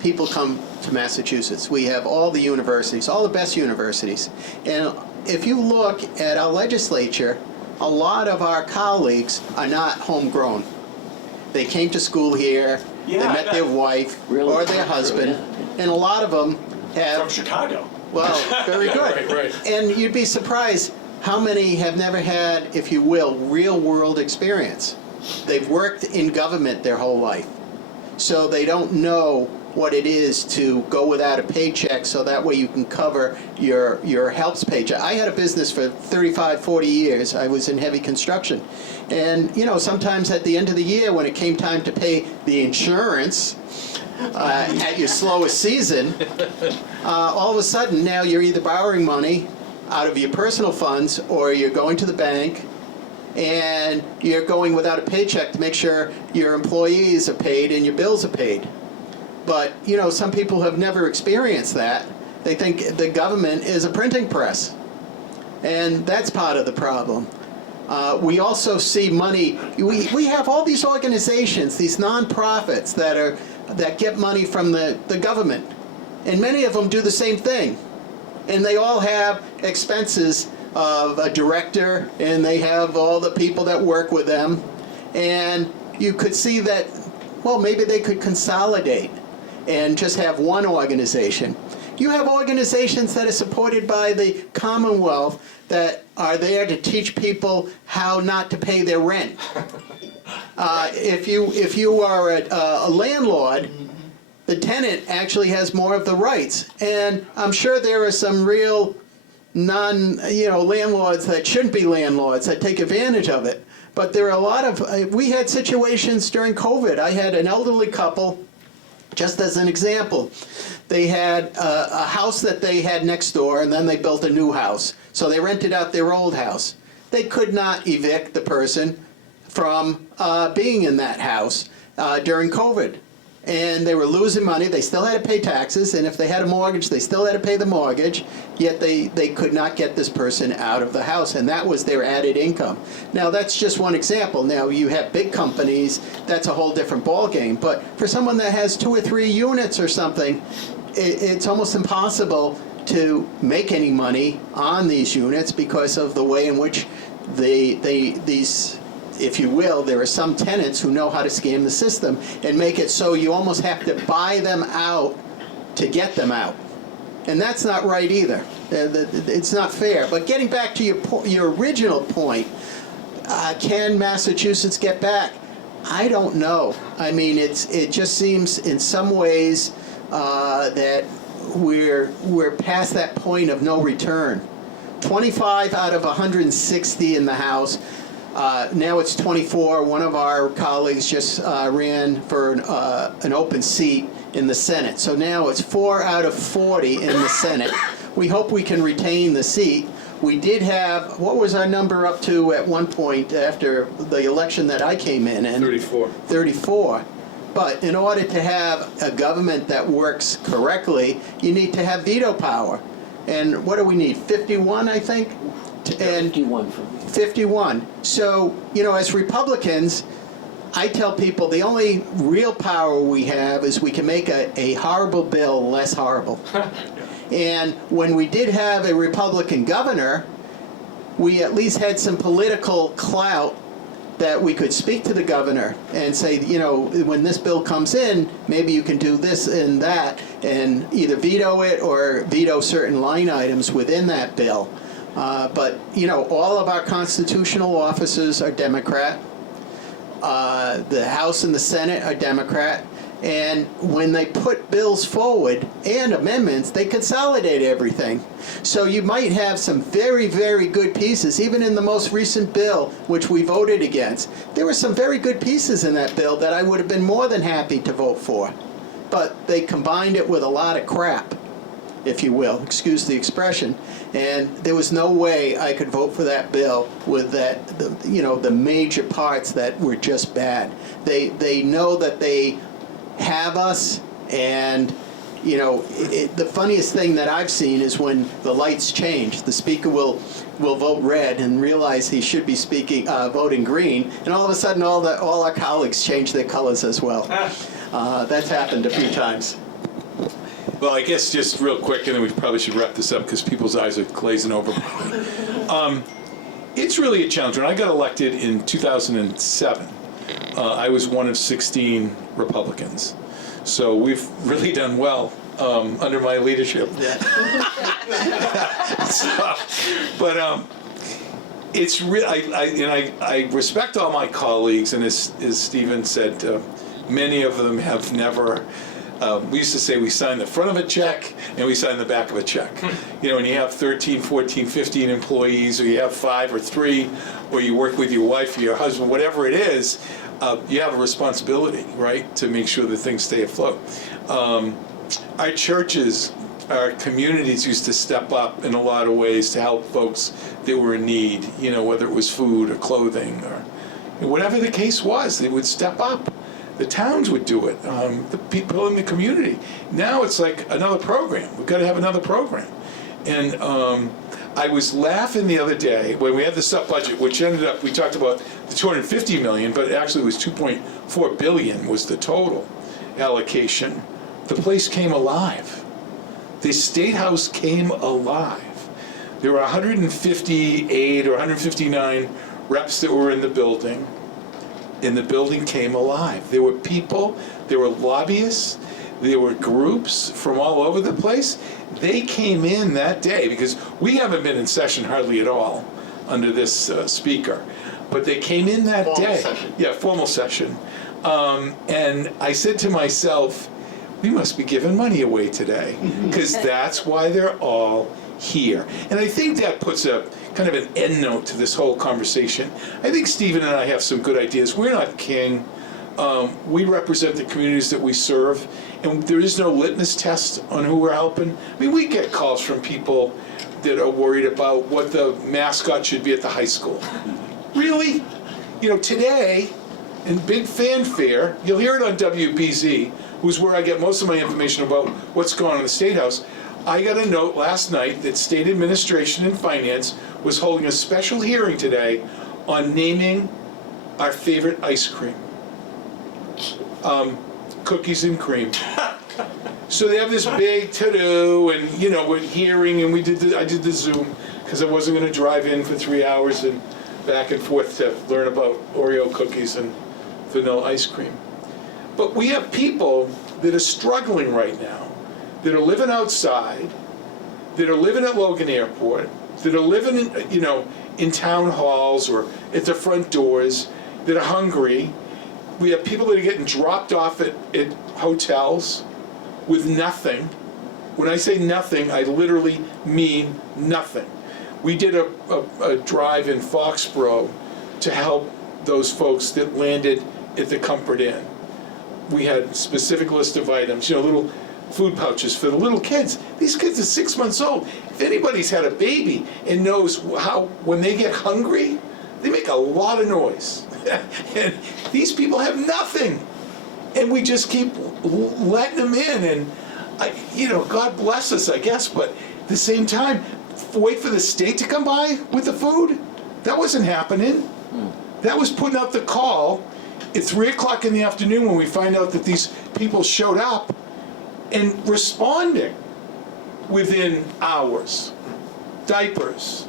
people come to Massachusetts. We have all the universities, all the best universities. And if you look at our legislature, a lot of our colleagues are not homegrown. They came to school here, they Yeah, I met bet. their wife Really? or their husband, Yeah. and a lot of them From have, Chicago. well, very good. Right. And you'd be surprised how many have never had, if you will, real-world experience. They've worked in government their whole life, so they don't know what it is to go without a paycheck, so that way you can cover your health paycheck. I had a business for 35, 40 years. I was in heavy construction. And, you know, sometimes at the end of the year, when it came time to pay the insurance at your slowest season, all of a sudden now you're either borrowing money out of your personal funds or you're going to the bank and you're going without a paycheck to make sure your employees are paid and your bills are paid. But, you know, some people have never experienced that. They think the government is a printing press. And that's part of the problem. We also see money, we have all these organizations, these nonprofits that get money from the government. And many of them do the same thing. And they all have expenses of a director, and they have all the people that work with them. And you could see that, well, maybe they could consolidate and just have one organization. You have organizations that are supported by the Commonwealth that are there to teach people how not to pay their rent. If you are a landlord, the tenant actually has more of the rights. And I'm sure there are some real landlords that shouldn't be landlords that take advantage of it. But there are a lot of, we had situations during COVID. I had an elderly couple, just as an example. They had a house that they had next door, and then they built a new house. So they rented out their old house. They could not evict the person from being in that house during COVID. And they were losing money. They still had to pay taxes, and if they had a mortgage, they still had to pay the mortgage, yet they could not get this person out of the house, and that was their added income. Now, that's just one example. Now, you have big companies, that's a whole different ballgame, but for someone that has 2 or 3 units or something, it's almost impossible to make any money on these units because of the way in which these, if you will, there are some tenants who know how to scam the system and make it so you almost have to buy them out to get them out. And that's not right either. It's not fair. But getting back to your original point, can Massachusetts get back? I don't know. I mean, it just seems in some ways that we're past that point of no return. 25 out of 160 in the House. Now it's 24. One of our colleagues just ran for an open seat in the Senate. So now it's 4 out of 40 in the Senate. We hope we can retain the seat. We did have, what was our number up to at one point after the election that I came in? 34. 34. But in order to have a government that works correctly, you need to have veto power. And what do we need? 51, I think? And 51 for me. 51. So, you know, as Republicans, I tell people the only real power we have is we can make a horrible bill less horrible. And when we did have a Republican governor, we at least had some political clout that we could speak to the governor and say, you know, when this bill comes in, maybe you can do this and that, and either veto it or veto certain line items within that bill. But, you know, all of our constitutional officers are Democrat. The House and the Senate are Democrat. And when they put bills forward and amendments, they consolidate everything. So you might have some very, very good pieces. Even in the most recent bill, which we voted against, there were some very good pieces in that bill that I would have been more than happy to vote for. But they combined it with a lot of crap, if you will, excuse the expression. And there was no way I could vote for that bill with that, the major parts that were just bad. They know that they have us, and the funniest thing that I've seen is when the lights change. The speaker will vote red and realize he should be voting green, and all of a sudden all our colleagues change their colors as well. That's happened a few times. Well, I guess just real quick, and then we probably should wrap this up because people's eyes are glazing over. It's really a challenge. When I got elected in 2007, I was one of 16 Republicans. So we've really done well under my leadership. But it's real. I respect all my colleagues, and as Stephen said, many of them have never. We used to say we sign the front of a check and we sign the back of a check. You know, when you have 13, 14, 15 employees, or you have 5 or 3, or you work with your wife or your husband, whatever it is, you have a responsibility, right, to make sure that things stay afloat. Our churches, our communities used to step up in a lot of ways to help folks that were in need, you know, whether it was food or clothing or whatever the case was, they would step up. The towns would do it, the people in the community. Now it's like another program. We've got to have another program. And I was laughing the other day when we had the sub-budget, which ended up, we talked about the 250 million, but actually it was 2.4 billion was the total allocation. The place came alive. The State House came alive. There were 158 or 159 reps that were in the building. And the building came alive. There were people, there were lobbyists, there were groups from all over the place. They came in that day, because we haven't been in session hardly at all under this speaker. But they came in that Formal day. session. Yeah, formal session. And I said to myself, we must be giving money away today, because that's why they're all here. And I think that puts a kind of an end note to this whole conversation. I think Stephen and I have some good ideas. We're not king. We represent the communities that we serve, and there is no litmus test on who we're helping. I mean, we get calls from people that are worried about what the mascot should be at the high school. Really? You know, today, in big fanfare, you'll hear it on WBZ, who's where I get most of my information about what's going on in the State House. I got a note last night that State Administration and Finance was holding a special hearing today on naming our favorite ice cream. Cookies and cream. So they have this big to-do, and you know, we're hearing, and I did the Zoom, because I wasn't gonna drive in for 3 hours and back and forth to learn about Oreo cookies and vanilla ice cream. But we have people that are struggling right now, that are living outside, that are living at Logan Airport, that are living in, you know, in town halls or at the front doors, that are hungry. We have people that are getting dropped off at hotels with nothing. When I say nothing, I literally mean nothing. We did a drive in Foxborough to help those folks that landed at the Comfort Inn. We had a specific list of items, you know, little food pouches for the little kids. These kids are 6 months old. If anybody's had a baby and knows how, when they get hungry, they make a lot of noise. And these people have nothing. And we just keep letting them in. And, you know, God bless us, I guess, but at the same time, wait for the state to come by with the food? That wasn't happening. That was putting out the call at 3 o'clock in the afternoon when we find out that these people showed up, and responding within hours. Diapers,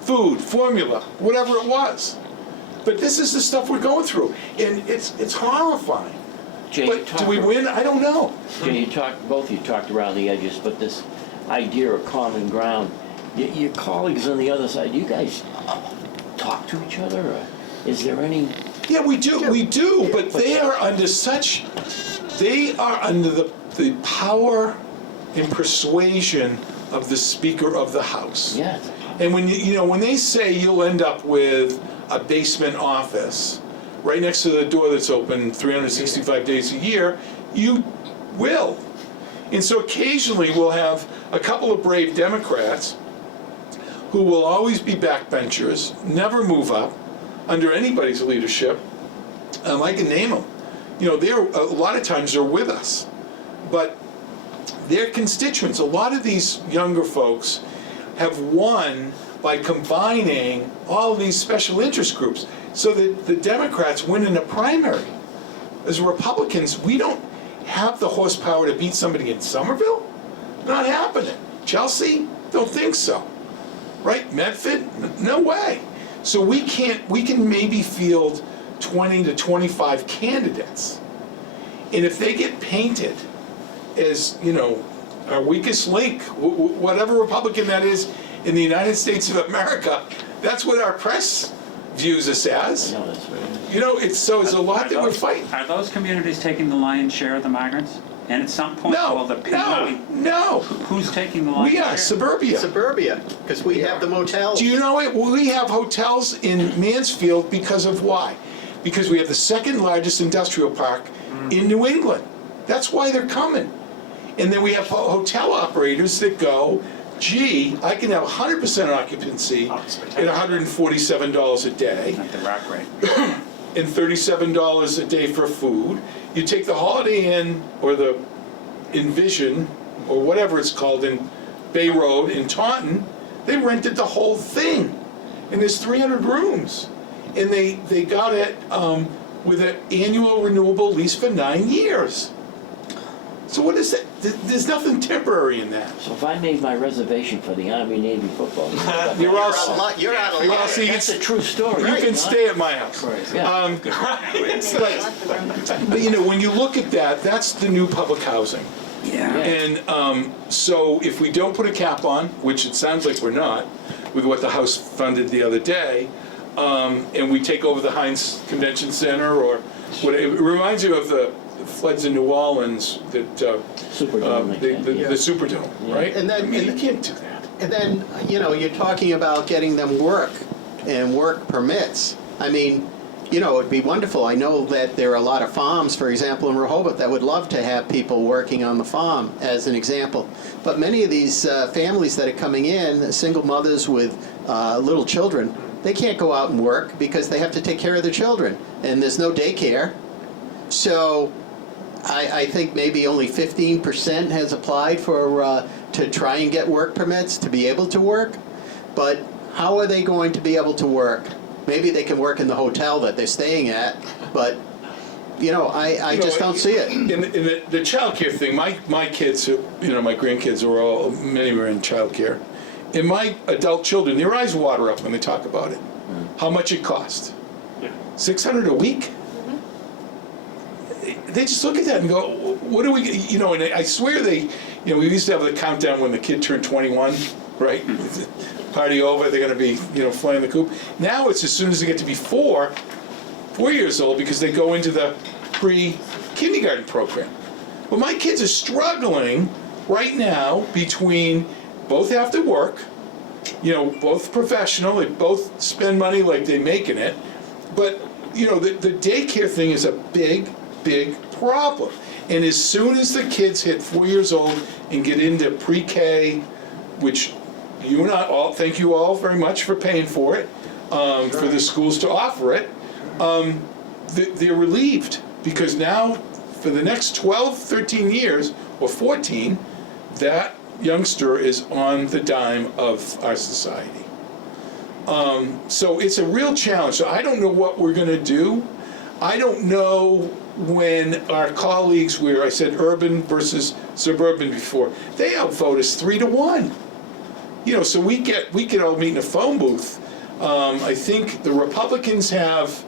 food, formula, whatever it was. But this is the stuff we're going through, and it's horrifying. Jay, But do we win? I don't know. Jay, both of you talked around the edges, but this idea of common ground, your colleagues on the other side, you guys talk to each other, or is there any? Yeah, we do, but they are under the power and persuasion of the Speaker of the House. Yeah. And when when they say you'll end up with a basement office right next to the door that's open 365 days a year, you will. And so occasionally we'll have a couple of brave Democrats who will always be backbenchers, never move up under anybody's leadership. I can name them. You know, they're a lot of times they're with us, but their constituents, a lot of these younger folks have won by combining all of these special interest groups, so that the Democrats win in a primary. As Republicans, we don't have the horsepower to beat somebody in Somerville. Not happening. Chelsea, don't think so. Right? Medford, no way. So we can maybe field 20 to 25 candidates. And if they get painted as, our weakest link, whatever Republican that is in the United States of America, that's what our press views us as. No, that's right. It's a lot that we're fighting. Are those communities taking the lion's share of the migrants? And at some point, will the No. who's taking the lion's We share? are suburbia. Suburbia, because we have the motels. Do you know it? We have hotels in Mansfield because of why? Because we have the second largest industrial park in New England. That's why they're coming. And then we have hotel operators that go, gee, I can have 100% occupancy at $147 a day At the rack rate. and $37 a day for food. You take the Holiday Inn or the Envision or whatever it's called in Bay Road in Taunton, they rented the whole thing. And there's 300 rooms. And they got it with an annual renewable lease for 9 years. So what is that? There's nothing temporary in that. So if I made my reservation for the Army-Navy football game, You're all, You're out of well, luck. see, that's a true story. you can stay at my house. Yeah. But when you look at that, that's the new public housing. Yeah. And so if we don't put a cap on, which it sounds like we're not, with what the House funded the other day, and we take over the Heinz Convention Center or what, it reminds you of the floods in New Orleans that, Superdome, the Superdome, right? And then- I mean, you can't do that. And then, you're talking about getting them work and work permits. I mean, it'd be wonderful. I know that there are a lot of farms, for example, in Rehoboth, that would love to have people working on the farm, as an example. But many of these families that are coming in, single mothers with little children, they can't go out and work because they have to take care of their children, and there's no daycare. So I think maybe only 15% has applied for to try and get work permits to be able to work. But how are they going to be able to work? Maybe they can work in the hotel that they're staying at, but I just don't see it. In the child care thing, my kids, my grandkids many were in child care. And my adult children, their eyes water up when they talk about it. How much it cost? Yeah. $600 a week? They just look at that and go, what do we, and I swear we used to have the countdown when the kid turned 21, right? Party over, they're gonna be, flying the coop. Now it's as soon as they get to be 4 years old, because they go into the pre-kindergarten program. Well, my kids are struggling right now between both have to work, both professional, they both spend money like they're making it, but, the daycare thing is a big problem. And as soon as the kids hit 4 years old and get into pre-K, which you and I all, thank you all very much for paying for it, for the schools to offer it, they're relieved, because now for the next 12, 13 years, or 14, that youngster is on the dime of our society. So it's a real challenge. So I don't know what we're gonna do. I don't know when our colleagues, where I said urban versus suburban before, they outvote us 3-1. So we could all meet in a phone booth. I think the Republicans have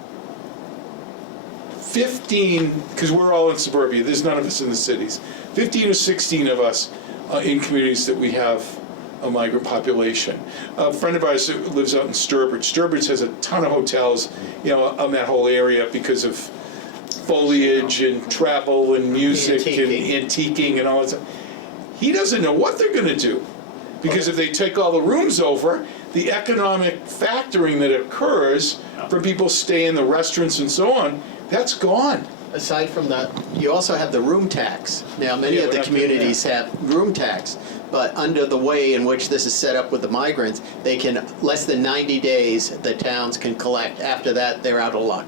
15, because we're all in suburbia, there's none of us in the cities, 15 or 16 of us in communities that we have a migrant population. A friend of ours lives out in Sturbridge. Sturbridge has a ton of hotels, on that whole area because of foliage and travel and music and antiquing and all that stuff. He doesn't know what they're gonna do, because if they take all the rooms over, the economic factoring that occurs from people staying in the restaurants and so on, that's gone. Aside from that, you also have the room tax. Now, many Yeah, of we're the not doing communities have room tax, but under the way in which this is set up with the migrants, they can, less than 90 days, the towns can collect. After that, they're out of luck.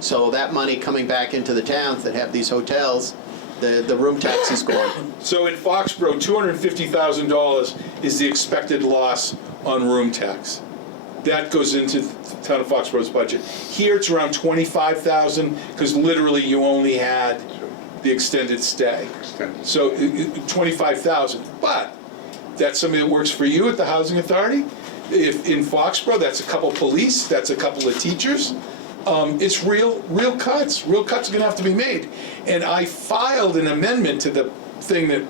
So that money coming back into the towns that have these hotels, the room tax is gone. So in Foxborough, $250,000 is the expected loss on room tax. That goes into the town of Foxborough's budget. Here it's around 25,000, because literally you only had the extended stay. So 25,000, but that's somebody that works for you at the Housing Authority. If in Foxborough, that's a couple police, that's a couple of teachers. It's real cuts. Real cuts are gonna have to be made. And I filed an amendment to the thing that,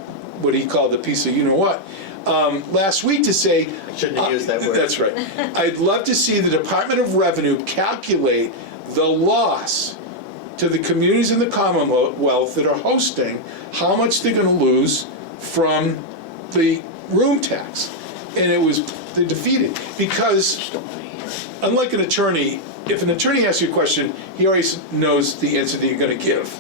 what he called the piece of you-know-what, last week to say. I shouldn't have used that word. That's right. I'd love to see the Department of Revenue calculate the loss to the communities in the Commonwealth that are hosting, how much they're gonna lose from the room tax. And they're defeated, because unlike an attorney, if an attorney asks you a question, he always knows the answer that you're gonna give.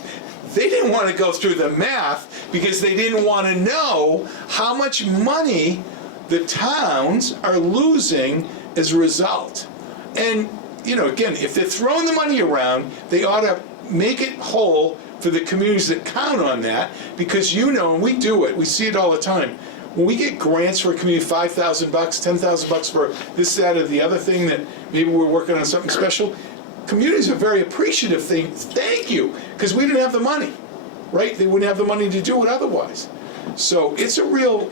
They didn't want to go through the math because they didn't want to know how much money the towns are losing as a result. And, again, if they're throwing the money around, they ought to make it whole for the communities that count on that, because and we do it, we see it all the time. When we get grants for a community, $5,000, $10,000 for this, that, or the other thing that maybe we're working on something special, communities are very appreciative. Thank you, because we didn't have the money, right? They wouldn't have the money to do it otherwise. So it's a real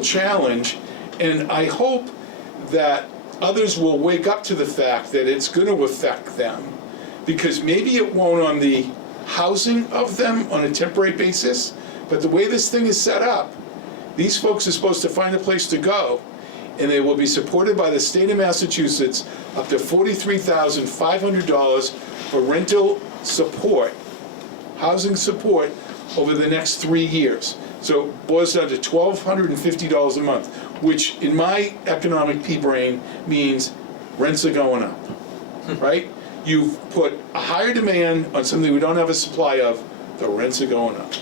challenge, and I hope that others will wake up to the fact that it's going to affect them, because maybe it won't on the housing of them on a temporary basis, but the way this thing is set up, these folks are supposed to find a place to go, and they will be supported by the state of Massachusetts up to $43,500 for rental support, housing support, over the next 3 years. So it boils down to $1,250 a month, which in my economic pea brain means rents are going up, right? You've put a higher demand on something we don't have a supply of, the rents are going up.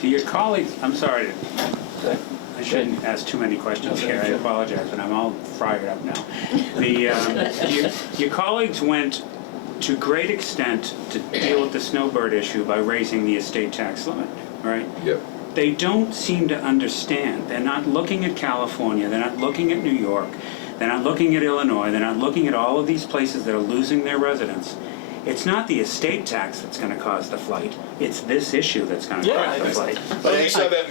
Do your colleagues, I'm sorry, I shouldn't ask too many questions here, I apologize, but I'm all fired up now. Your colleagues went to great extent to deal with the snowbird issue by raising the estate tax limit, right? Yep. They don't seem to understand. They're not looking at California, they're not looking at New York, they're not looking at Illinois, they're not looking at all of these places that are losing their residents. It's not the estate tax that's going to cause the flight. It's this issue that's going to cause the flight. But we saw that in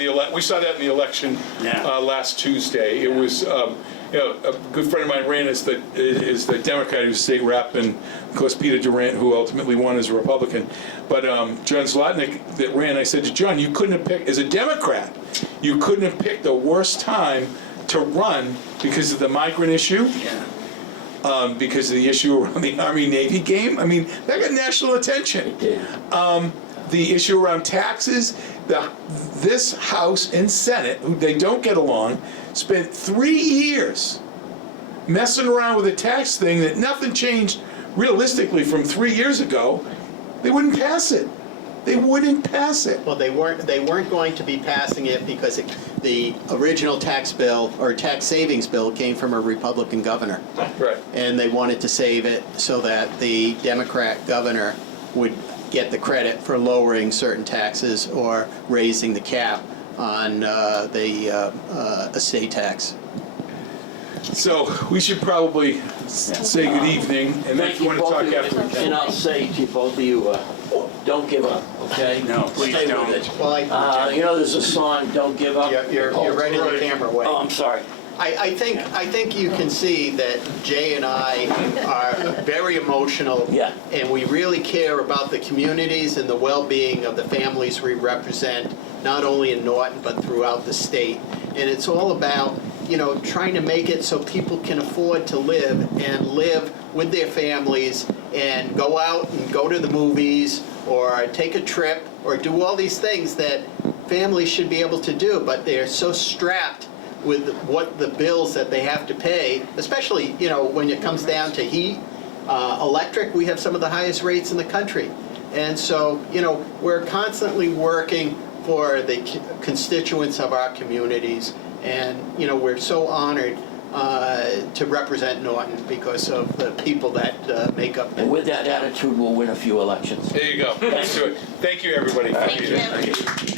the election last Tuesday. It was, a good friend of mine ran as the Democrat who's state rep, and of course Peter Durant, who ultimately won as a Republican. But John Zlotnick that ran, I said to John, you couldn't have picked, as a Democrat, you couldn't have picked the worst time to run because of the migrant issue. Yeah. Because of the issue around the Army-Navy game. I mean, that got national attention. The issue around taxes, this House and Senate, who they don't get along, spent 3 years messing around with a tax thing that nothing changed realistically from 3 years ago. They wouldn't pass it. They wouldn't pass it. Well, they weren't going to be passing it because the original tax bill or tax savings bill came from a Republican governor. Right. And they wanted to save it so that the Democrat governor would get the credit for lowering certain taxes or raising the cap on the estate tax. So we should probably say good evening, and then if you want to talk after we can. And I'll say to both of you, don't give up, okay? No, please Stay don't. with it. Well, there's a song, Don't Give Up. you're right in the camera way. Oh, I'm sorry. I think you can see that Jay and I are very emotional. Yeah. And we really care about the communities and the well-being of the families we represent, not only in Norton, but throughout the state. And it's all about, trying to make it so people can afford to live and live with their families and go out and go to the movies or take a trip or do all these things that families should be able to do, but they're so strapped with what the bills that they have to pay, especially, when it comes down to heat, electric, we have some of the highest rates in the country. And so, we're constantly working for the constituents of our communities. And, we're so honored to represent Norton because of the people that make up And with that attitude, we'll win a few elections. There you go. Let's do it. Thank you, everybody. Thank you. Thank you.